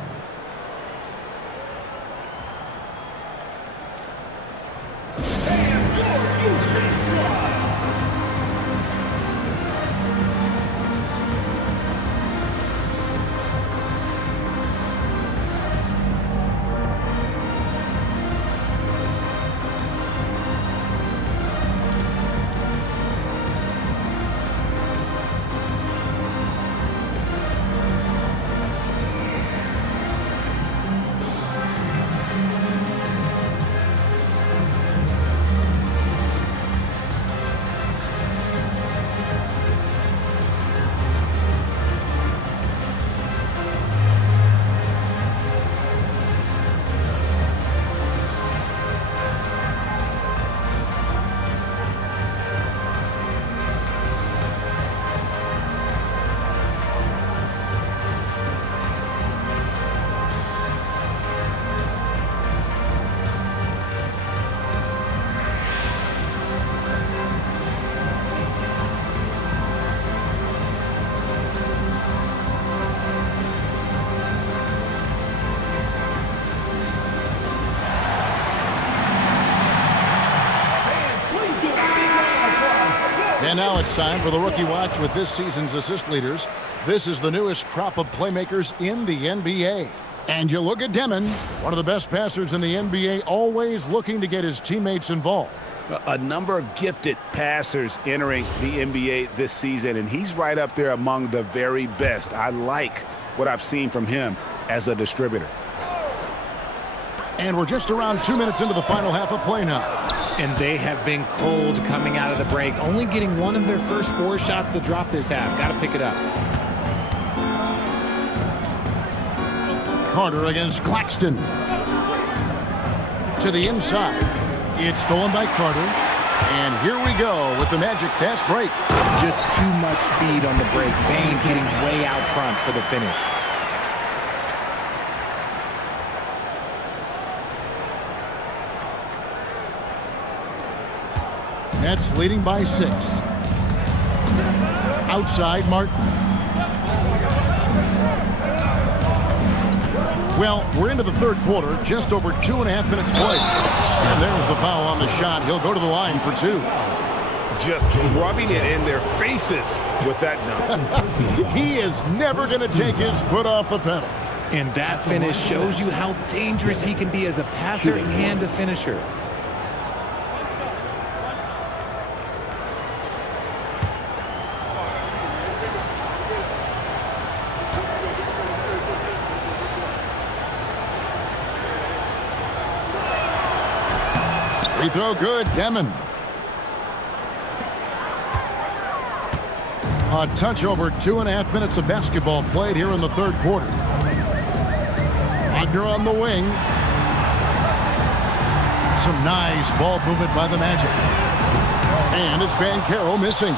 And now it's time for the Rookie Watch with this season's assist leaders. This is the newest crop of playmakers in the NBA. And you look at Demin, one of the best passers in the NBA, always looking to get his teammates involved. A number of gifted passers entering the NBA this season, and he's right up there among the very best. I like what I've seen from him as a distributor. And we're just around 2 minutes into the final half of play now. And they have been cold coming out of the break, only getting one of their first 4 shots to drop this half. Got to pick it up. Carter against Claxton. To the inside. It's stolen by Carter. And here we go with the Magic fast break. Just too much speed on the break. Bane getting way out front for the finish. Nets leading by 6. Outside Martin. Well, we're into the third quarter, just over 2.5 minutes played. And there's the foul on the shot. He'll go to the line for 2. Just rubbing it in their faces with that number. He is never going to take his foot off the pedal. And that finish shows you how dangerous he can be as a passer and a finisher. Free throw good, Demin. A touch over 2.5 minutes of basketball played here in the third quarter. Wagner on the wing. Some nice ball movement by the Magic. And it's Banchero missing.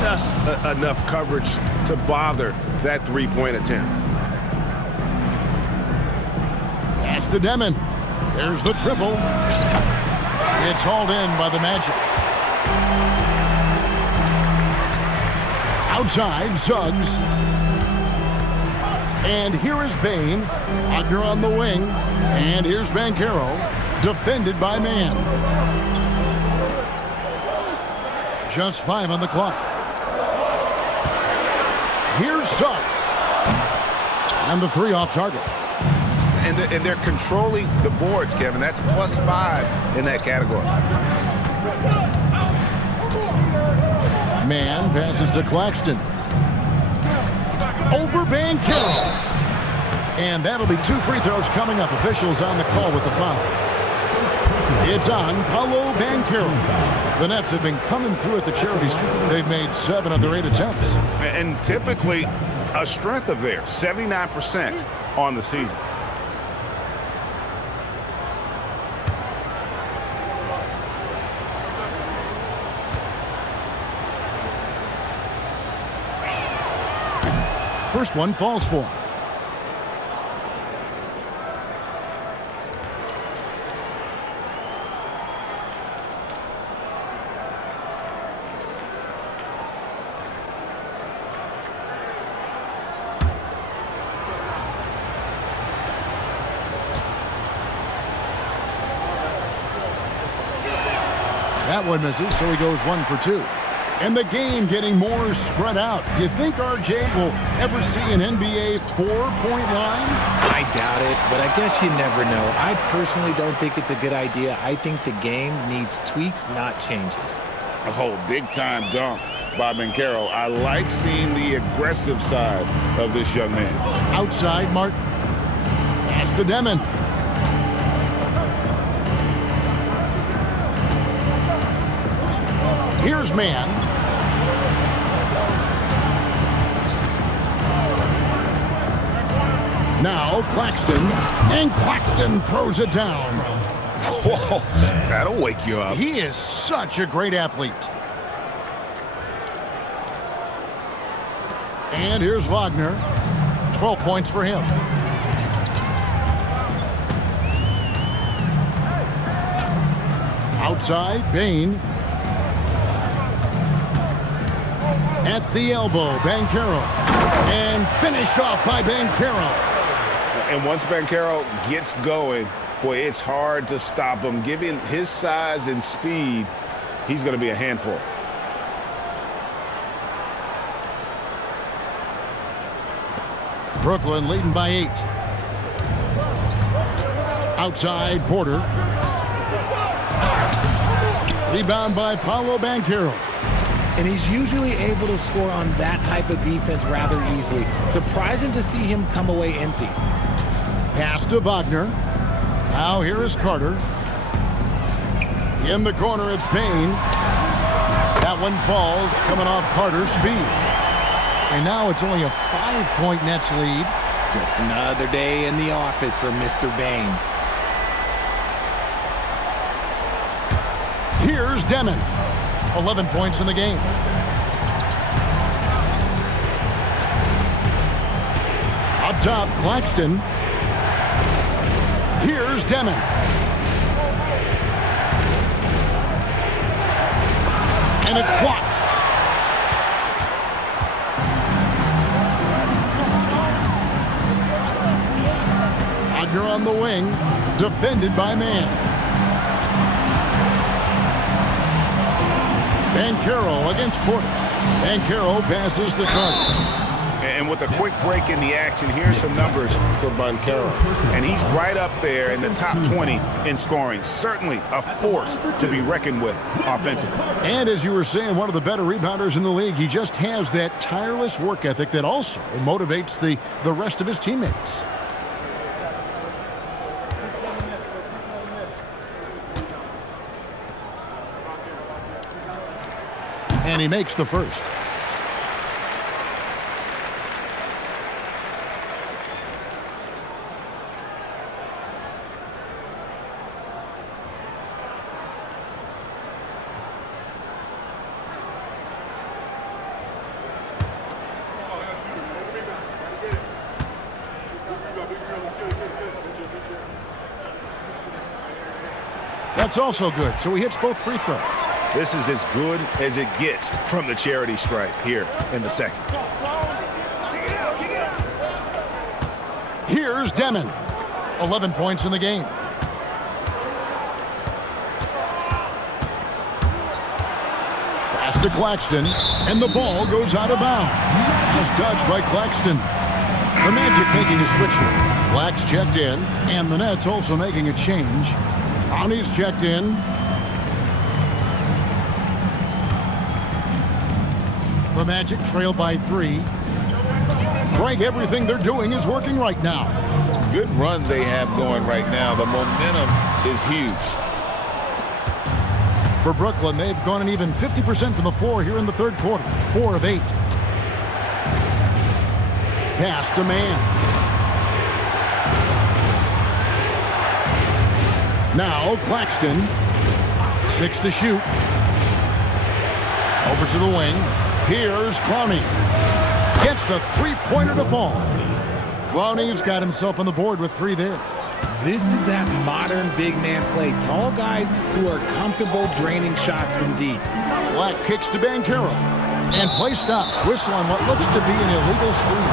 Just enough coverage to bother that three-point attempt. Pass to Demin. There's the triple. It's hauled in by the Magic. Outside, Suggs. And here is Bane. Wagner on the wing. And here's Banchero. Defended by Man. Just 5 on the clock. Here's Suggs. And the 3 off target. And they're controlling the boards, Kevin. That's +5 in that category. Man passes to Claxton. Over Banchero. And that'll be 2 free throws coming up. Officials on the call with the foul. It's on Paolo Banchero. The Nets have been coming through at the charity stripe. They've made 7 of their 8 attempts. And typically a strength of theirs, 79% on the season. First one falls for him. That one misses, so he goes 1 for 2. And the game getting more spread out. Do you think RJ will ever see an NBA 4-point line? I doubt it, but I guess you never know. I personally don't think it's a good idea. I think the game needs tweaks, not changes. Oh, big-time dunk by Banchero. I like seeing the aggressive side of this young man. Outside, Martin. Pass to Demin. Here's Man. Now Claxton, and Claxton throws it down. Whoa, that'll wake you up. He is such a great athlete. And here's Wagner. 12 points for him. Outside, Bane. At the elbow, Banchero. And finished off by Banchero. And once Banchero gets going, boy, it's hard to stop him. Given his size and speed, he's going to be a handful. Brooklyn leading by 8. Outside, Porter. Rebound by Paolo Banchero. And he's usually able to score on that type of defense rather easily. Surprising to see him come away empty. Pass to Wagner. Now here is Carter. In the corner, it's Payne. That one falls, coming off Carter's feet. And now it's only a 5-point Nets lead. Just another day in the office for Mr. Bain. Here's Demin. 11 points in the game. Up top, Claxton. Here's Demin. And it's blocked. Wagner on the wing, defended by Mann. Banchero against Porter. Banchero passes to Carter. And with a quick break in the action, here's some numbers for Banchero. And he's right up there in the top 20 in scoring. Certainly a force to be reckoned with offensively. And as you were saying, one of the better rebounders in the league. He just has that tireless work ethic that also motivates the rest of his teammates. And he makes the first. That's also good, so he hits both free throws. This is as good as it gets from the charity stripe here in the second. Here's Demin. 11 points in the game. Pass to Claxton, and the ball goes out of bounds. Just touched by Claxton. The Magic making a switch here. Black's checked in, and the Nets also making a change. Connie's checked in. The Magic trail by 3. Greg, everything they're doing is working right now. Good run they have going right now. The momentum is huge. For Brooklyn, they've gone an even 50% from the floor here in the third quarter. 4 of 8. Pass to Mann. Now Claxton. 6 to shoot. Over to the wing. Here's Clowney. Gets the three-pointer to fall. Clowney's got himself on the board with 3 there. This is that modern big man play. Tall guys who are comfortable draining shots from deep. Black kicks to Banchero. And play stops. Whistle on what looks to be an illegal screen.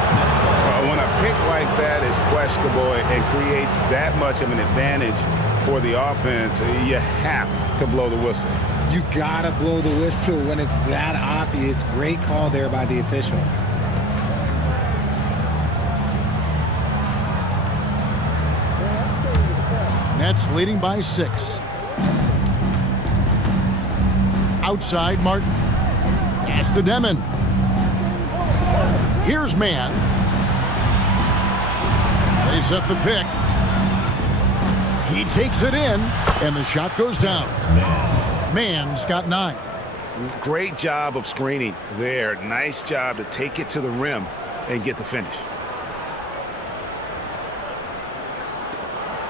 When a pick like that is questionable and creates that much of an advantage for the offense, you have to blow the whistle. You gotta blow the whistle when it's that obvious. Great call there by the official. Nets leading by 6. Outside, Martin. Pass to Demin. Here's Mann. They set the pick. He takes it in, and the shot goes down. Mann's got 9. Great job of screening there. Nice job to take it to the rim and get the finish.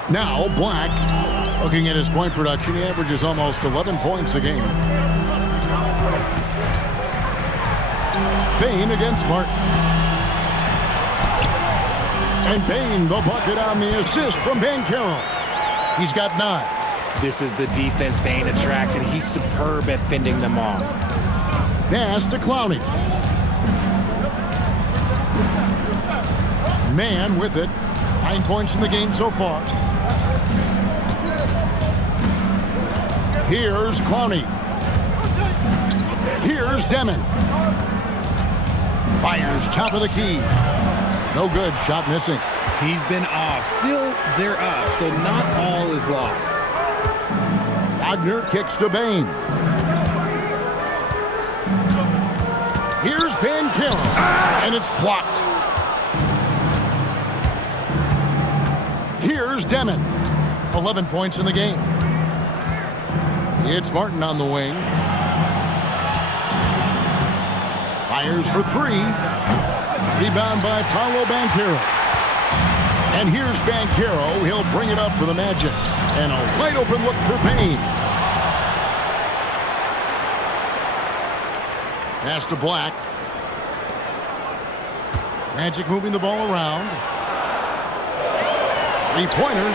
Now Black, looking at his point production, he averages almost 11 points a game. Payne against Martin. And Payne, the bucket on the assist from Banchero. He's got 9. This is the defense Bain attracts, and he's superb at fending them off. Pass to Clowney. Mann with it. 9 points in the game so far. Here's Clowney. Here's Demin. Fires top of the key. No good. Shot missing. He's been off. Still, they're up, so not all is lost. Wagner kicks to Demin. Here's Banchero, and it's blocked. Here's Demin. 11 points in the game. It's Martin on the wing. Fires for three. Rebound by Paolo Banchero. And here's Banchero. He'll bring it up for the Magic. And a wide open look for Payne. Pass to Black. Magic moving the ball around. Three-pointer.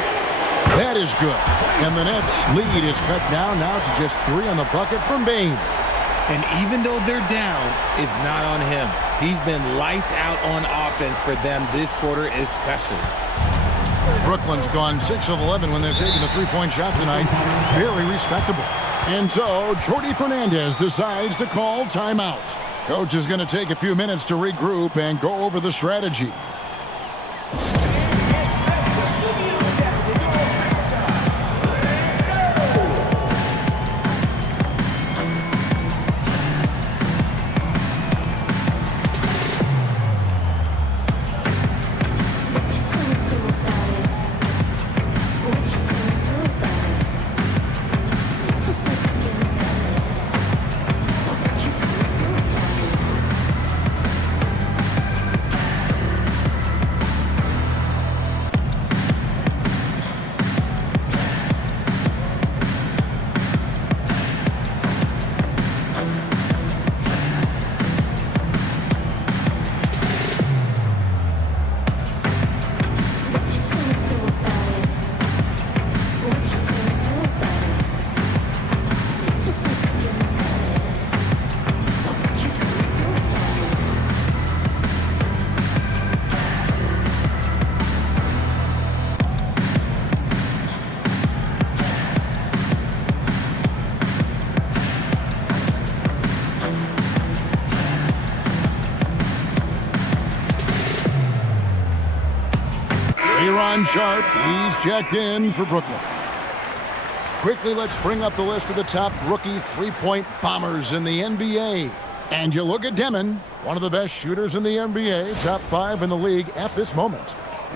That is good. And the Nets lead is cut down now to just 3 on the bucket from Bane. And even though they're down, it's not on him. He's been lights out on offense for them this quarter especially. Brooklyn's gone 6 of 11 when they're taking a three-point shot tonight. Very respectable. And so Jordi Fernandez decides to call timeout. Coach is going to take a few minutes to regroup and go over the strategy. Sharp, he's checked in for Brooklyn. Quickly, let's bring up the list of the top rookie three-point bombers in the NBA. And you look at Demin, one of the best shooters in the NBA, top 5 in the league at this moment.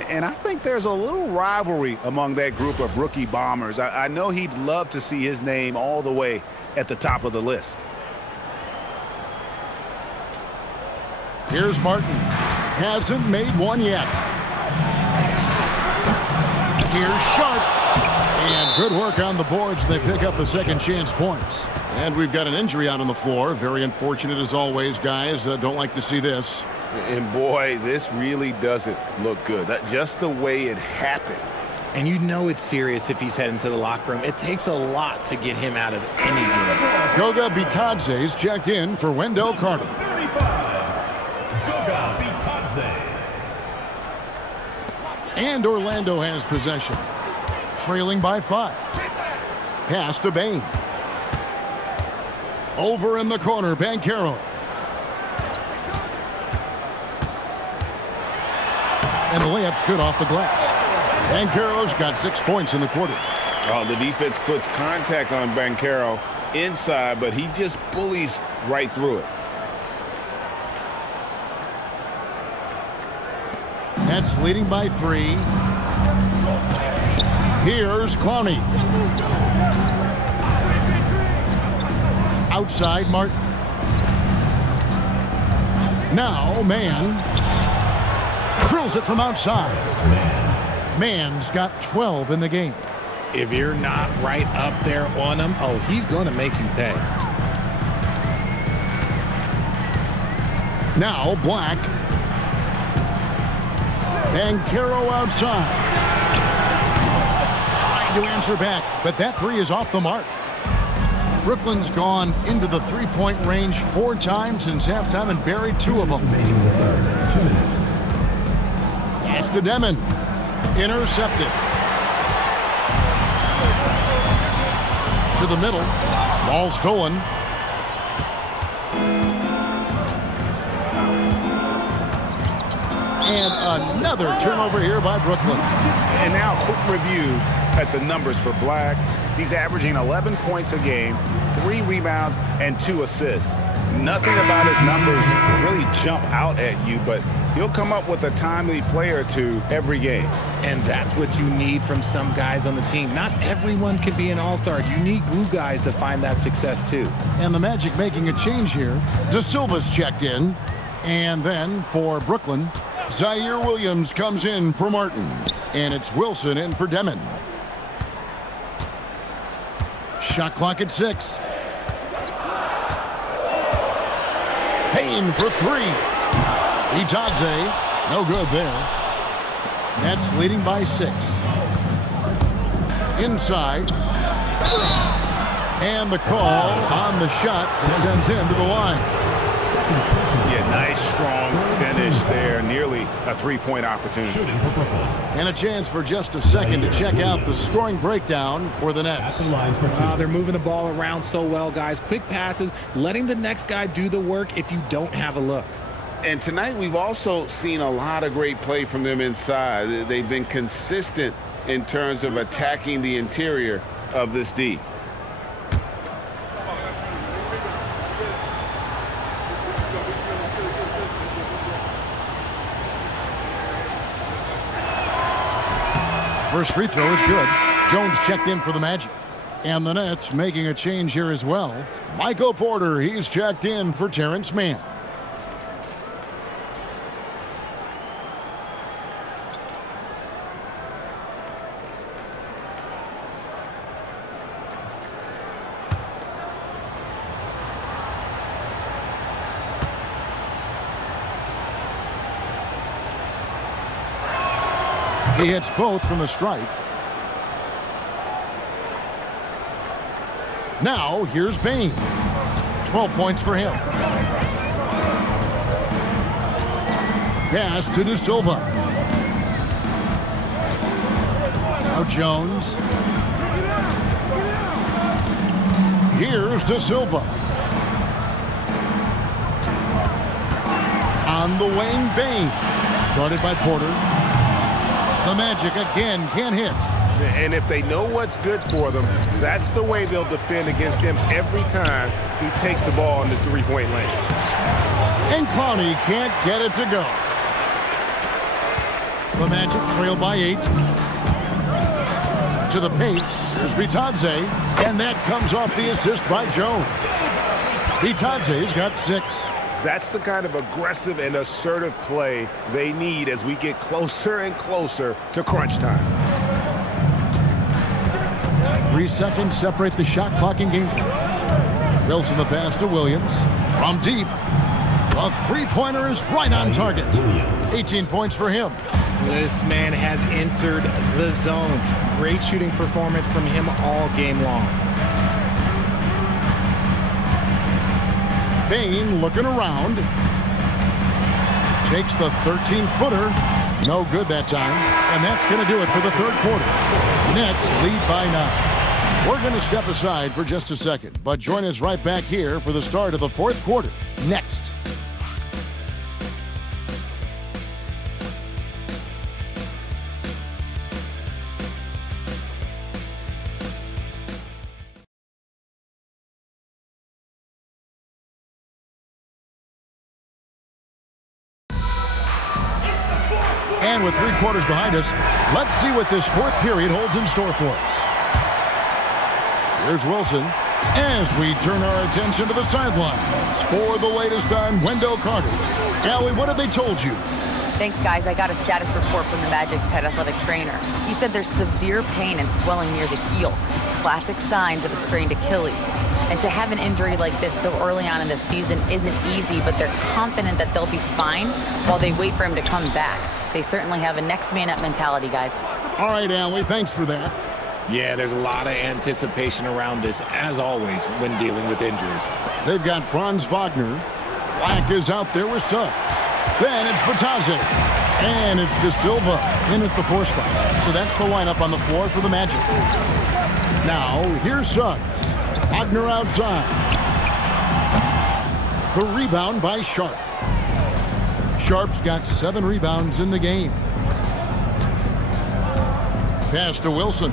And I think there's a little rivalry among that group of rookie bombers. I know he'd love to see his name all the way at the top of the list. Here's Martin. Hasn't made one yet. Here's Sharp. And good work on the boards. They pick up the second chance points. And we've got an injury out on the floor. Very unfortunate as always, guys. Don't like to see this. And boy, this really doesn't look good. Just the way it happened. And you know it's serious if he's heading to the locker room. It takes a lot to get him out of any game. Goga Bitadze's checked in for Wendell Carter. 35, Goga Bitadze. And Orlando has possession. Trailing by 5. Pass to Bane. Over in the corner, Banchero. And the layup's good off the glass. Banchero's got 6 points in the quarter. Oh, the defense puts contact on Banchero inside, but he just bullies right through it. Nets leading by 3. Here's Clowney. Outside Martin. Now Mann drills it from outside. Mann's got 12 in the game. If you're not right up there on him, oh, he's going to make you pay. Now Black. Banchero outside. Trying to answer back, but that 3 is off the mark. Brooklyn's gone into the three-point range 4 times since halftime and buried 2 of them. Remaining in the third. 2 minutes. Pass to Demin. Intercepted. To the middle. Ball stolen. And another turnover here by Brooklyn. And now a quick review at the numbers for Black. He's averaging 11 points a game, 3 rebounds, and 2 assists. Nothing about his numbers really jump out at you, but he'll come up with a timely play or two every game. And that's what you need from some guys on the team. Not everyone can be an all-star. You need glue guys to find that success too. And the Magic making a change here. De Silva's checked in. And then for Brooklyn, Zaire Williams comes in for Martin. And it's Wilson in for Demin. Shot clock at 6. Payne for 3. Itadze, no good there. Nets leading by 6. Inside. And the call on the shot that sends him to the line. Yeah, nice, strong finish there. Nearly a 3-point opportunity. And a chance for just a second to check out the scoring breakdown for the Nets. They're moving the ball around so well, guys. Quick passes, letting the next guy do the work if you don't have a look. And tonight we've also seen a lot of great play from them inside. They've been consistent in terms of attacking the interior of this D. First free throw is good. Jones checked in for the Magic. And the Nets making a change here as well. Michael Porter, he's checked in for Terrence Mann. He hits both from the stripe. Now, here's Payne. 12 points for him. Pass to De Silva. Now Jones. Here's De Silva. On the wing, Payne. Guarded by Porter. The Magic again can't hit. And if they know what's good for them, that's the way they'll defend against him every time he takes the ball in the 3-point lane. And Clowney can't get it to go. The Magic trail by 8. To the paint. Here's Bitadze. And that comes off the assist by Jones. Bitadze's got 6. That's the kind of aggressive and assertive play they need as we get closer and closer to crunch time. 3 seconds separate the shot clock in game. Wilson the pass to Williams. From deep. The three-pointer is right on target. 18 points for him. This man has entered the zone. Great shooting performance from him all game long. Payne looking around. Takes the 13-footer. No good that time. And that's going to do it for the third quarter. Nets lead by 9. We're going to step aside for just a second, but join us right back here for the start of the fourth quarter. Next. And with 3 quarters behind us, let's see what this fourth period holds in store for us. Here's Wilson as we turn our attention to the sidelines for the latest on Wendell Carter. Allie, what have they told you? Thanks, guys. I got a status report from the Magic's head athletic trainer. He said there's severe pain and swelling near the heel, classic signs of a strained Achilles. And to have an injury like this so early on in the season isn't easy, but they're confident that they'll be fine while they wait for him to come back. They certainly have a next man up mentality, guys. All right, Allie, thanks for that. Yeah, there's a lot of anticipation around this, as always, when dealing with injuries. They've got Franz Wagner. Black is out there with Suggs. Then it's Bitadze. And it's De Silva in at the 4 spot. So that's the lineup on the floor for the Magic. Now, here's Suggs. Wagner outside. The rebound by Sharp. Sharp's got 7 rebounds in the game. Pass to Wilson.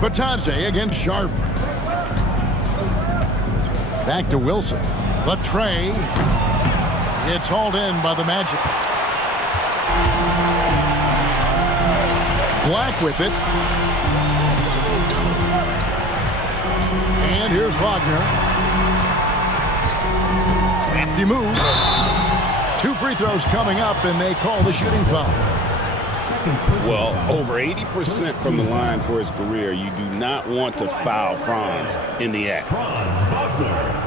Batadze against Sharp. Back to Wilson. The tray. It's hauled in by the Magic. Black with it. And here's Wagner. Crafty move. 2 free throws coming up, and they call the shooting foul. Well, over 80% from the line for his career. You do not want to foul Franz in the act. Franz Wagner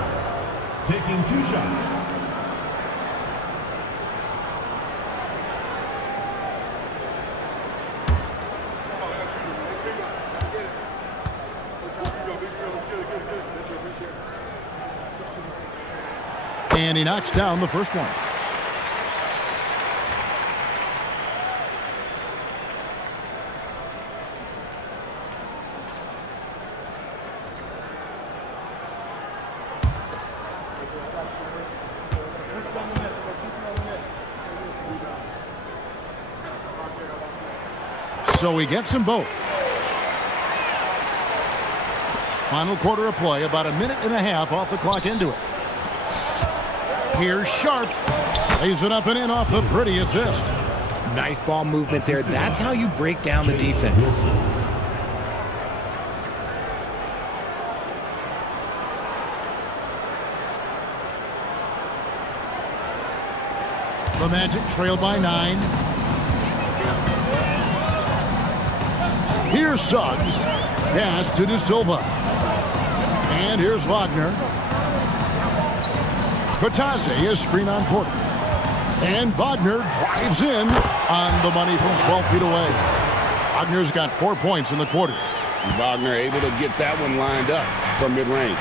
taking 2 shots. And he knocks down the first one. So he gets them both. Final quarter of play, about a minute and a half off the clock into it. Here's Sharp. Lays it up and in off the pretty assist. Nice ball movement there. That's how you break down the defense. The Magic trail by 9. Here's Suggs. Pass to De Silva. And here's Wagner. Batadze is screen on Porter. And Wagner drives in on the money from 12 feet away. Wagner's got 4 points in the quarter. Wagner able to get that one lined up from mid-range.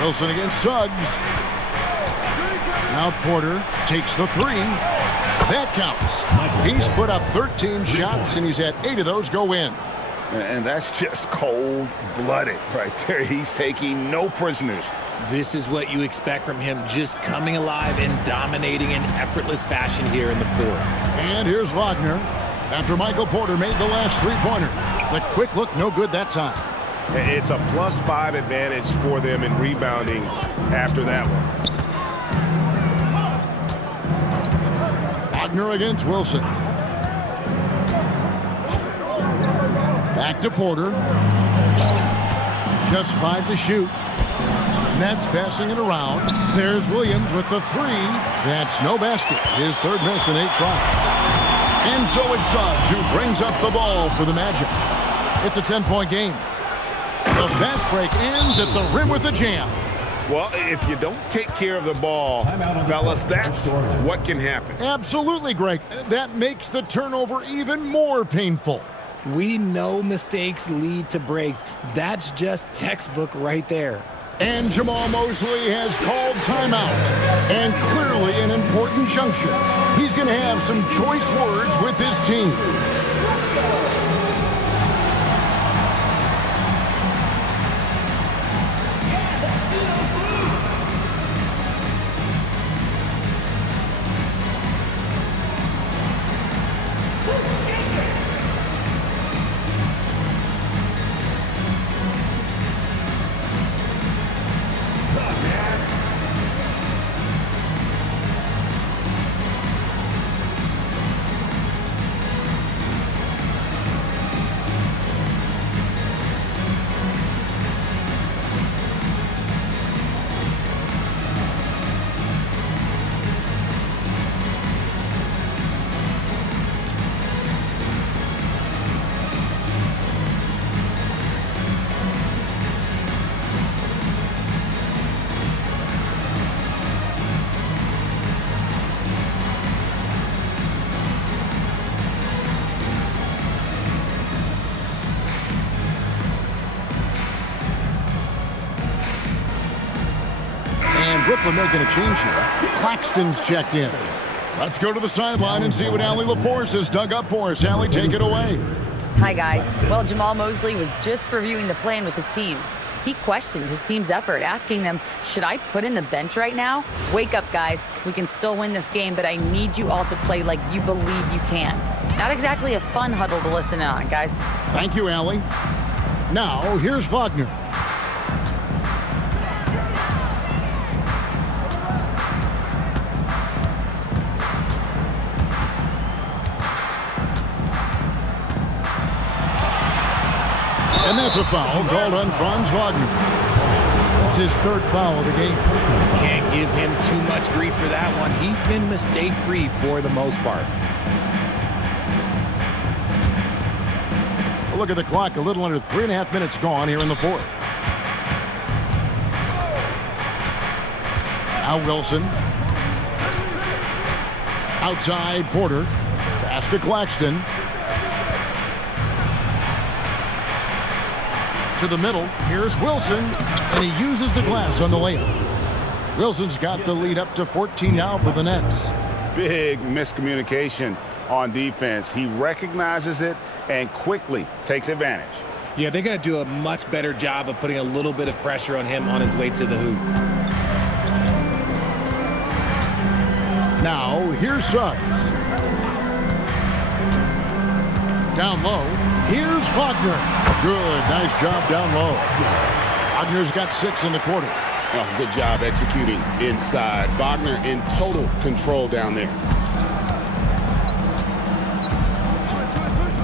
Wilson against Suggs. Now Porter takes the 3. That counts. He's put up 13 shots, and he's had 8 of those go in. And that's just cold-blooded right there. He's taking no prisoners. This is what you expect from him, just coming alive and dominating in effortless fashion here in the fourth. And here's Wagner. After Michael Porter made the last 3-pointer. The quick look, no good that time. It's a +5 advantage for them in rebounding after that one. Wagner against Wilson. Back to Porter. Just 5 to shoot. Nets passing it around. There's Williams with the 3. That's no basket. His 3rd miss in 8 tries. And so it's Suggs who brings up the ball for the Magic. It's a 10-point game. The fast break ends at the rim with a jam. Well, if you don't take care of the ball, fellas, that's what can happen. Absolutely, Greg. That makes the turnover even more painful. We know mistakes lead to breaks. That's just textbook right there. And Jamal Mosley has called timeout. And clearly an important juncture. He's going to have some choice words with his team. Brooklyn making a change here. Claxton's checked in. Let's go to the sideline and see what Allie LaForce has dug up for us. Allie, take it away. Hi, guys. Well, Jamal Mosley was just reviewing the plan with his team. He questioned his team's effort, asking them, should I put in the bench right now? Wake up, guys. We can still win this game, but I need you all to play like you believe you can. Not exactly a fun huddle to listen in on, guys. Thank you, Allie. Now, here's Wagner. And that's a foul called on Franz Wagner. That's his third foul of the game. Can't give him too much grief for that one. He's been mistake-free for the most part. Look at the clock, a little under 3.5 minutes gone here in the fourth. Now Wilson. Outside Porter. Pass to Claxton. To the middle. Here's Wilson. And he uses the glass on the layup. Wilson's got the lead up to 14 now for the Nets. Big miscommunication on defense. He recognizes it and quickly takes advantage. Yeah, they're going to do a much better job of putting a little bit of pressure on him on his way to the hoop. Now, here's Suggs. Down low. Here's Wagner. Good. Nice job down low. Wagner's got 6 in the quarter. Oh, good job executing inside. Wagner in total control down there.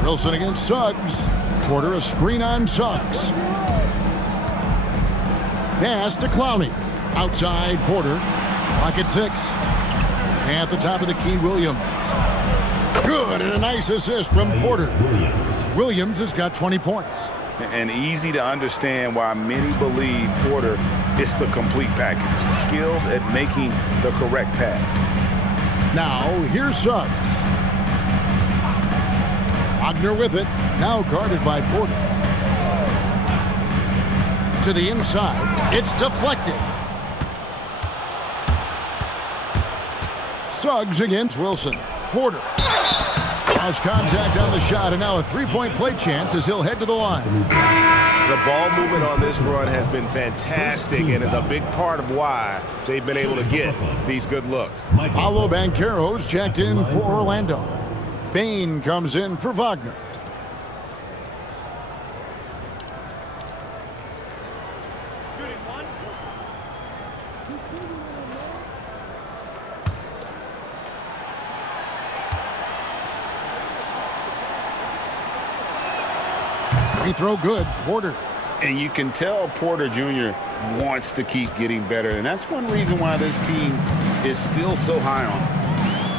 Wilson against Suggs. Porter a screen on Suggs. Pass to Clowney. Outside Porter. Clock at 6. At the top of the key, Williams. Good, and a nice assist from Porter. Williams has got 20 points. And easy to understand why many believe Porter is the complete package. Skilled at making the correct pass. Now, here's Suggs. Wagner with it. Now guarded by Porter. To the inside. It's deflected. Suggs against Wilson. Porter. Lost contact on the shot, and now a three-point play chance as he'll head to the line. The ball movement on this run has been fantastic and is a big part of why they've been able to get these good looks. Paolo Banchero's checked in for Orlando. Bain comes in for Wagner. Free throw good, Porter. And you can tell Porter Jr. wants to keep getting better, and that's one reason why this team is still so high on him.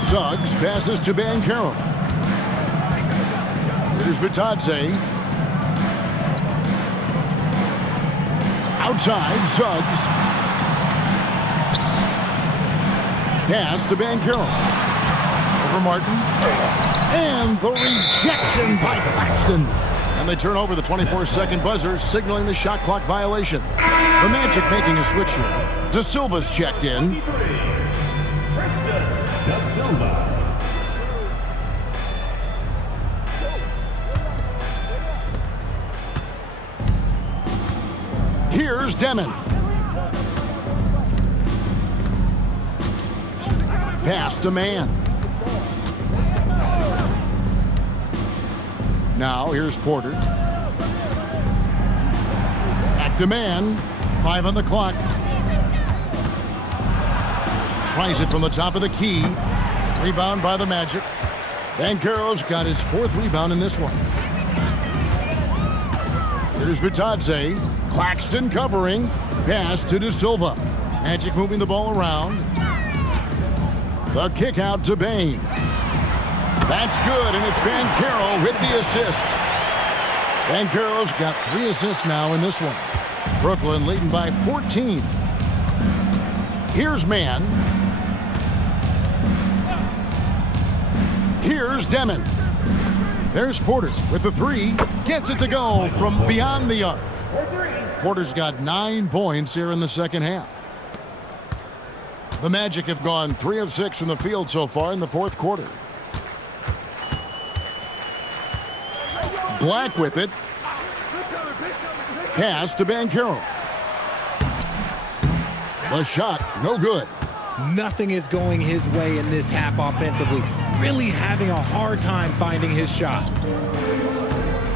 Suggs passes to Banchero. Here's Vitadze. Outside, Suggs. Pass to Banchero. Over Martin. And the rejection by Claxton. And they turn over the 24-second buzzer, signaling the shot clock violation. The Magic making a switch here. De Silva's checked in. Here's Demin. Pass to Mann. Now here's Porter. Back to Mann. 5 on the clock. Tries it from the top of the key. Rebound by the Magic. Banchero's got his 4th rebound in this one. Here's Vitadze. Claxton covering. Pass to De Silva. Magic moving the ball around. The kick out to Bain. That's good, and it's Banchero with the assist. Banchero's got 3 assists now in this one. Brooklyn leading by 14. Here's Mann. Here's Demin. There's Porter with the 3. Gets it to go from beyond the arc. Porter's got 9 points here in the second half. The Magic have gone 3 of 6 from the field so far in the 4th quarter. Black with it. Pass to Banchero. The shot, no good. Nothing is going his way in this half offensively. Really having a hard time finding his shot.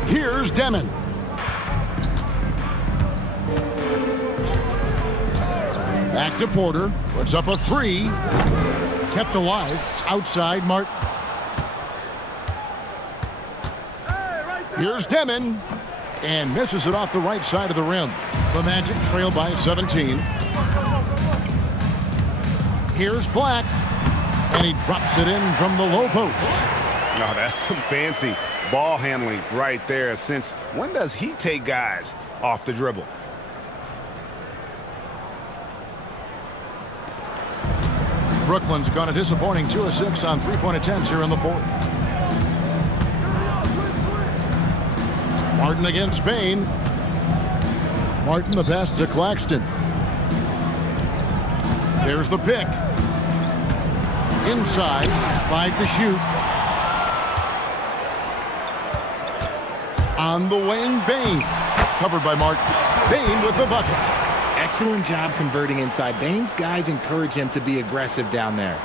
Here's Demin. Back to Porter. Puts up a three. Kept alive. Outside Martin. Here's Demin. And misses it off the right side of the rim. The Magic trail by 17. Here's Black. And he drops it in from the low post. No, that's some fancy ball handling right there. Since when does he take guys off the dribble? Brooklyn's gone a disappointing 2 of 6 on three-point attempts here in the fourth. Martin against Bain. Martin the pass to Claxton. There's the pick. Inside, 5 to shoot. On the wing, Bain. Covered by Martin. Bain with the bucket. Excellent job converting inside. Bain's guys encourage him to be aggressive down there.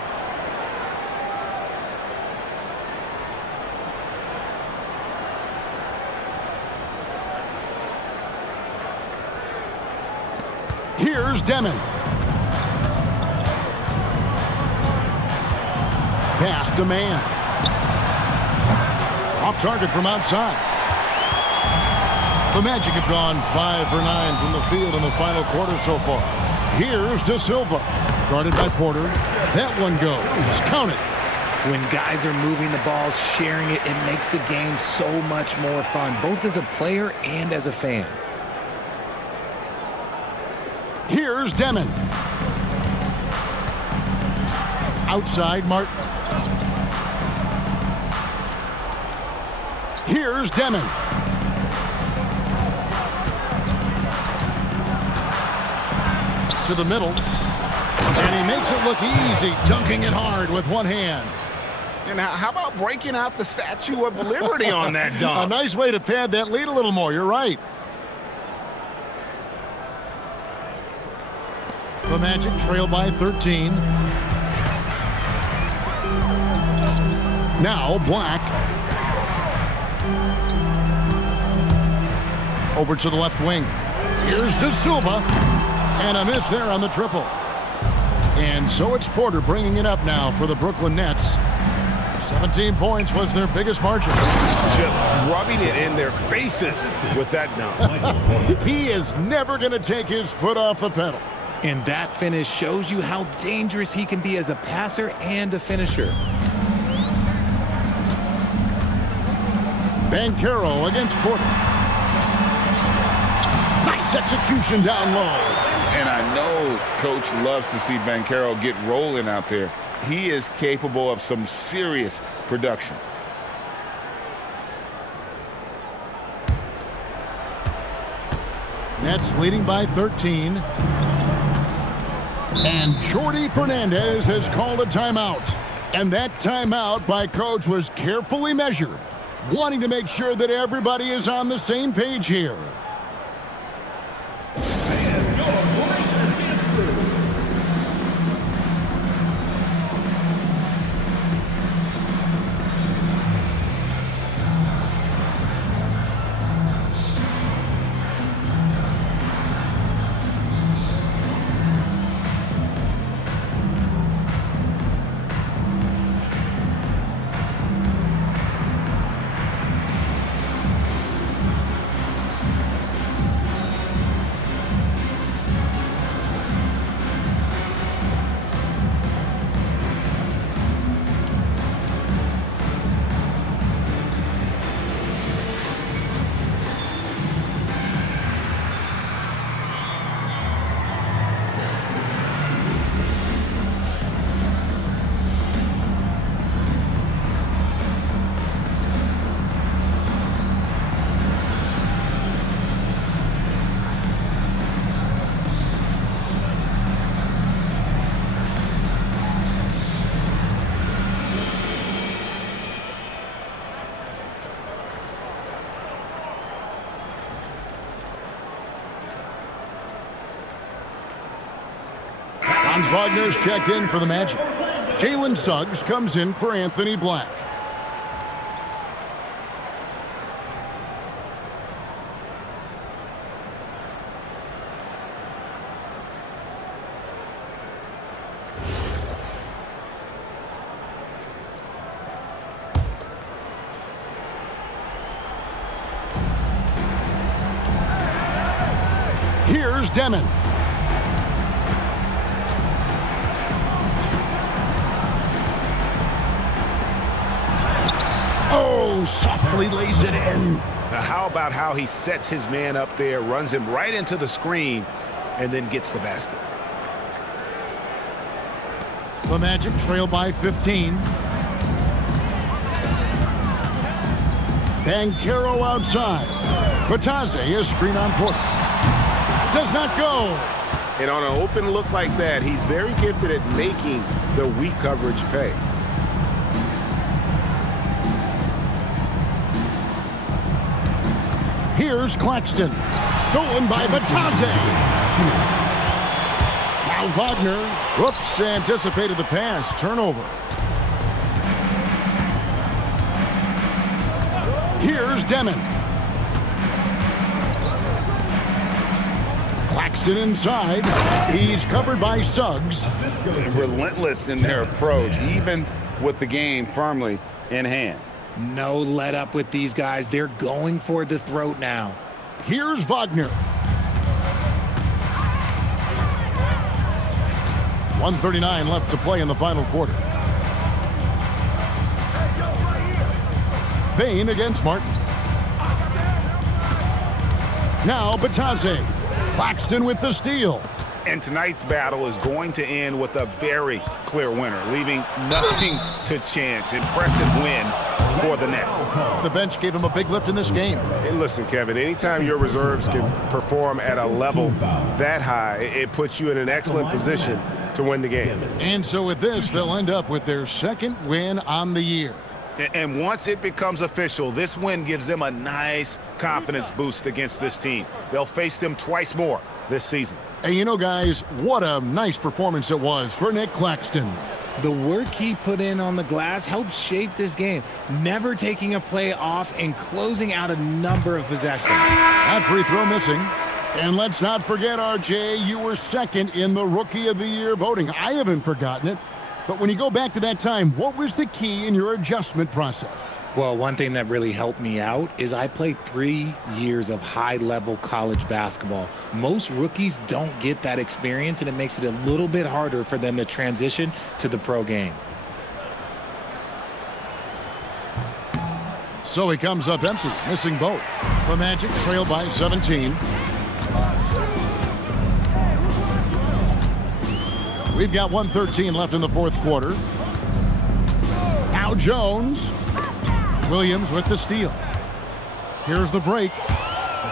Here's Demin. Pass to man. Off target from outside. The Magic have gone 5 for 9 from the field in the final quarter so far. Here's De Silva. Guarded by Porter. That one goes. Count it. When guys are moving the ball, sharing it, it makes the game so much more fun, both as a player and as a fan. Here's Demin. Outside Martin. Here's Demin. To the middle. And he makes it look easy, dunking it hard with one hand. And how about breaking out the Statue of Liberty on that dunk? A nice way to pad that lead a little more. You're right. The Magic trail by 13. Now Black. Over to the left wing. Here's De Silva. And a miss there on the triple. And so it's Porter bringing it up now for the Brooklyn Nets. 17 points was their biggest margin. Just rubbing it in their faces with that dunk. He is never going to take his foot off the pedal. And that finish shows you how dangerous he can be as a passer and a finisher. Banchero against Porter. Nice execution down low. And I know Coach loves to see Banchero get rolling out there. He is capable of some serious production. Nets leading by 13. And Jordy Fernandez has called a timeout. And that timeout by Coach was carefully measured, wanting to make sure that everybody is on the same page here. Franz Wagner's checked in for the Magic. Jalen Suggs comes in for Anthony Black. Here's Demin. Oh, softly lays it in. Now, how about how he sets his man up there, runs him right into the screen, and then gets the basket. The Magic trail by 15. Banchero outside. Bataze is screen on Porter. Does not go. And on an open look like that, he's very gifted at making the weak coverage pay. Here's Claxton. Stolen by Bataze. Now Wagner. Whoops, anticipated the pass. Turnover. Here's Demin. Claxton inside. He's covered by Suggs. Relentless in their approach, even with the game firmly in hand. No let up with these guys. They're going for the throat now. Here's Wagner. 1:39 left to play in the final quarter. Bain against Martin. Now Bataze. Claxton with the steal. And tonight's battle is going to end with a very clear winner, leaving nothing to chance. Impressive win for the Nets. The bench gave him a big lift in this game. Hey, listen, Kevin, anytime your reserves can perform at a level that high, it puts you in an excellent position to win the game. And so with this, they'll end up with their second win on the year. And once it becomes official, this win gives them a nice confidence boost against this team. They'll face them twice more this season. And you know, guys, what a nice performance it was for Nick Claxton. The work he put in on the glass helped shape this game, never taking a play off and closing out a number of possessions. That free throw missing. And let's not forget, RJ, you were second in the Rookie of the Year voting. I haven't forgotten it. But when you go back to that time, what was the key in your adjustment process? Well, one thing that really helped me out is I played 3 years of high-level college basketball. Most rookies don't get that experience, and it makes it a little bit harder for them to transition to the pro game. So he comes up empty, missing both. The Magic trail by 17. We've got 1:13 left in the fourth quarter. Now Jones. Williams with the steal. Here's the break.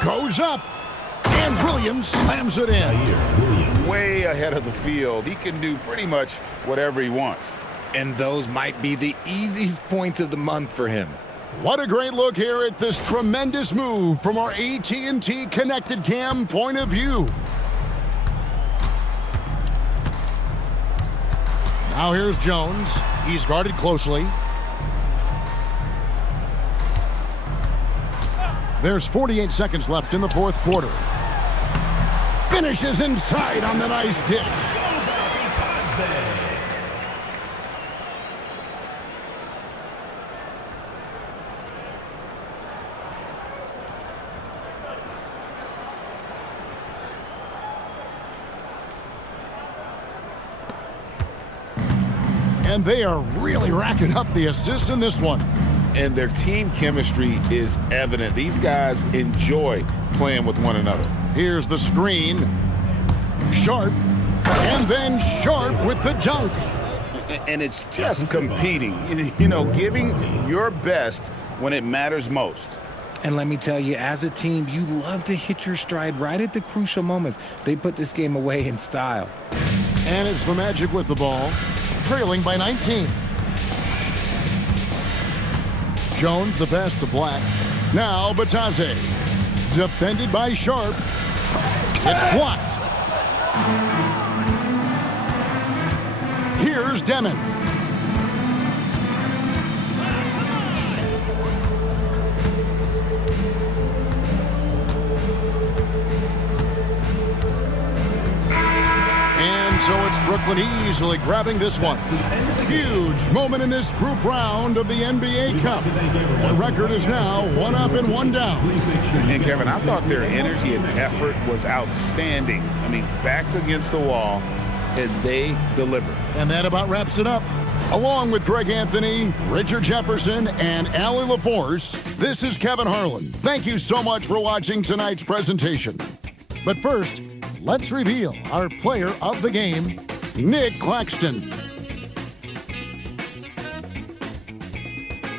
Goes up. And Williams slams it in. Way ahead of the field. He can do pretty much whatever he wants. And those might be the easiest points of the month for him. What a great look here at this tremendous move from our AT&T Connected Cam point of view. Now here's Jones. He's guarded closely. There's 48 seconds left in the fourth quarter. Finishes inside on the nice dish. And they are really racking up the assists in this one. And their team chemistry is evident. These guys enjoy playing with one another. Here's the screen. Sharp. And then Sharp with the dunk. And it's just competing, you know, giving your best when it matters most. And let me tell you, as a team, you love to hit your stride right at the crucial moments. They put this game away in style. And it's the Magic with the ball, trailing by 19. Jones the pass to Black. Now Bataze. Defended by Sharp. It's blocked. Here's Demin. And so it's Brooklyn easily grabbing this one. Huge moment in this group round of the NBA Cup. The record is now 1 up and 1 down. And Kevin, I thought their energy and effort was outstanding. I mean, backs against the wall, and they delivered. And that about wraps it up. Along with Greg Anthony, Richard Jefferson, and Allie LaForce, this is Kevin Harlan. Thank you so much for watching tonight's presentation. But first, let's reveal our player of the game, Nick Claxton.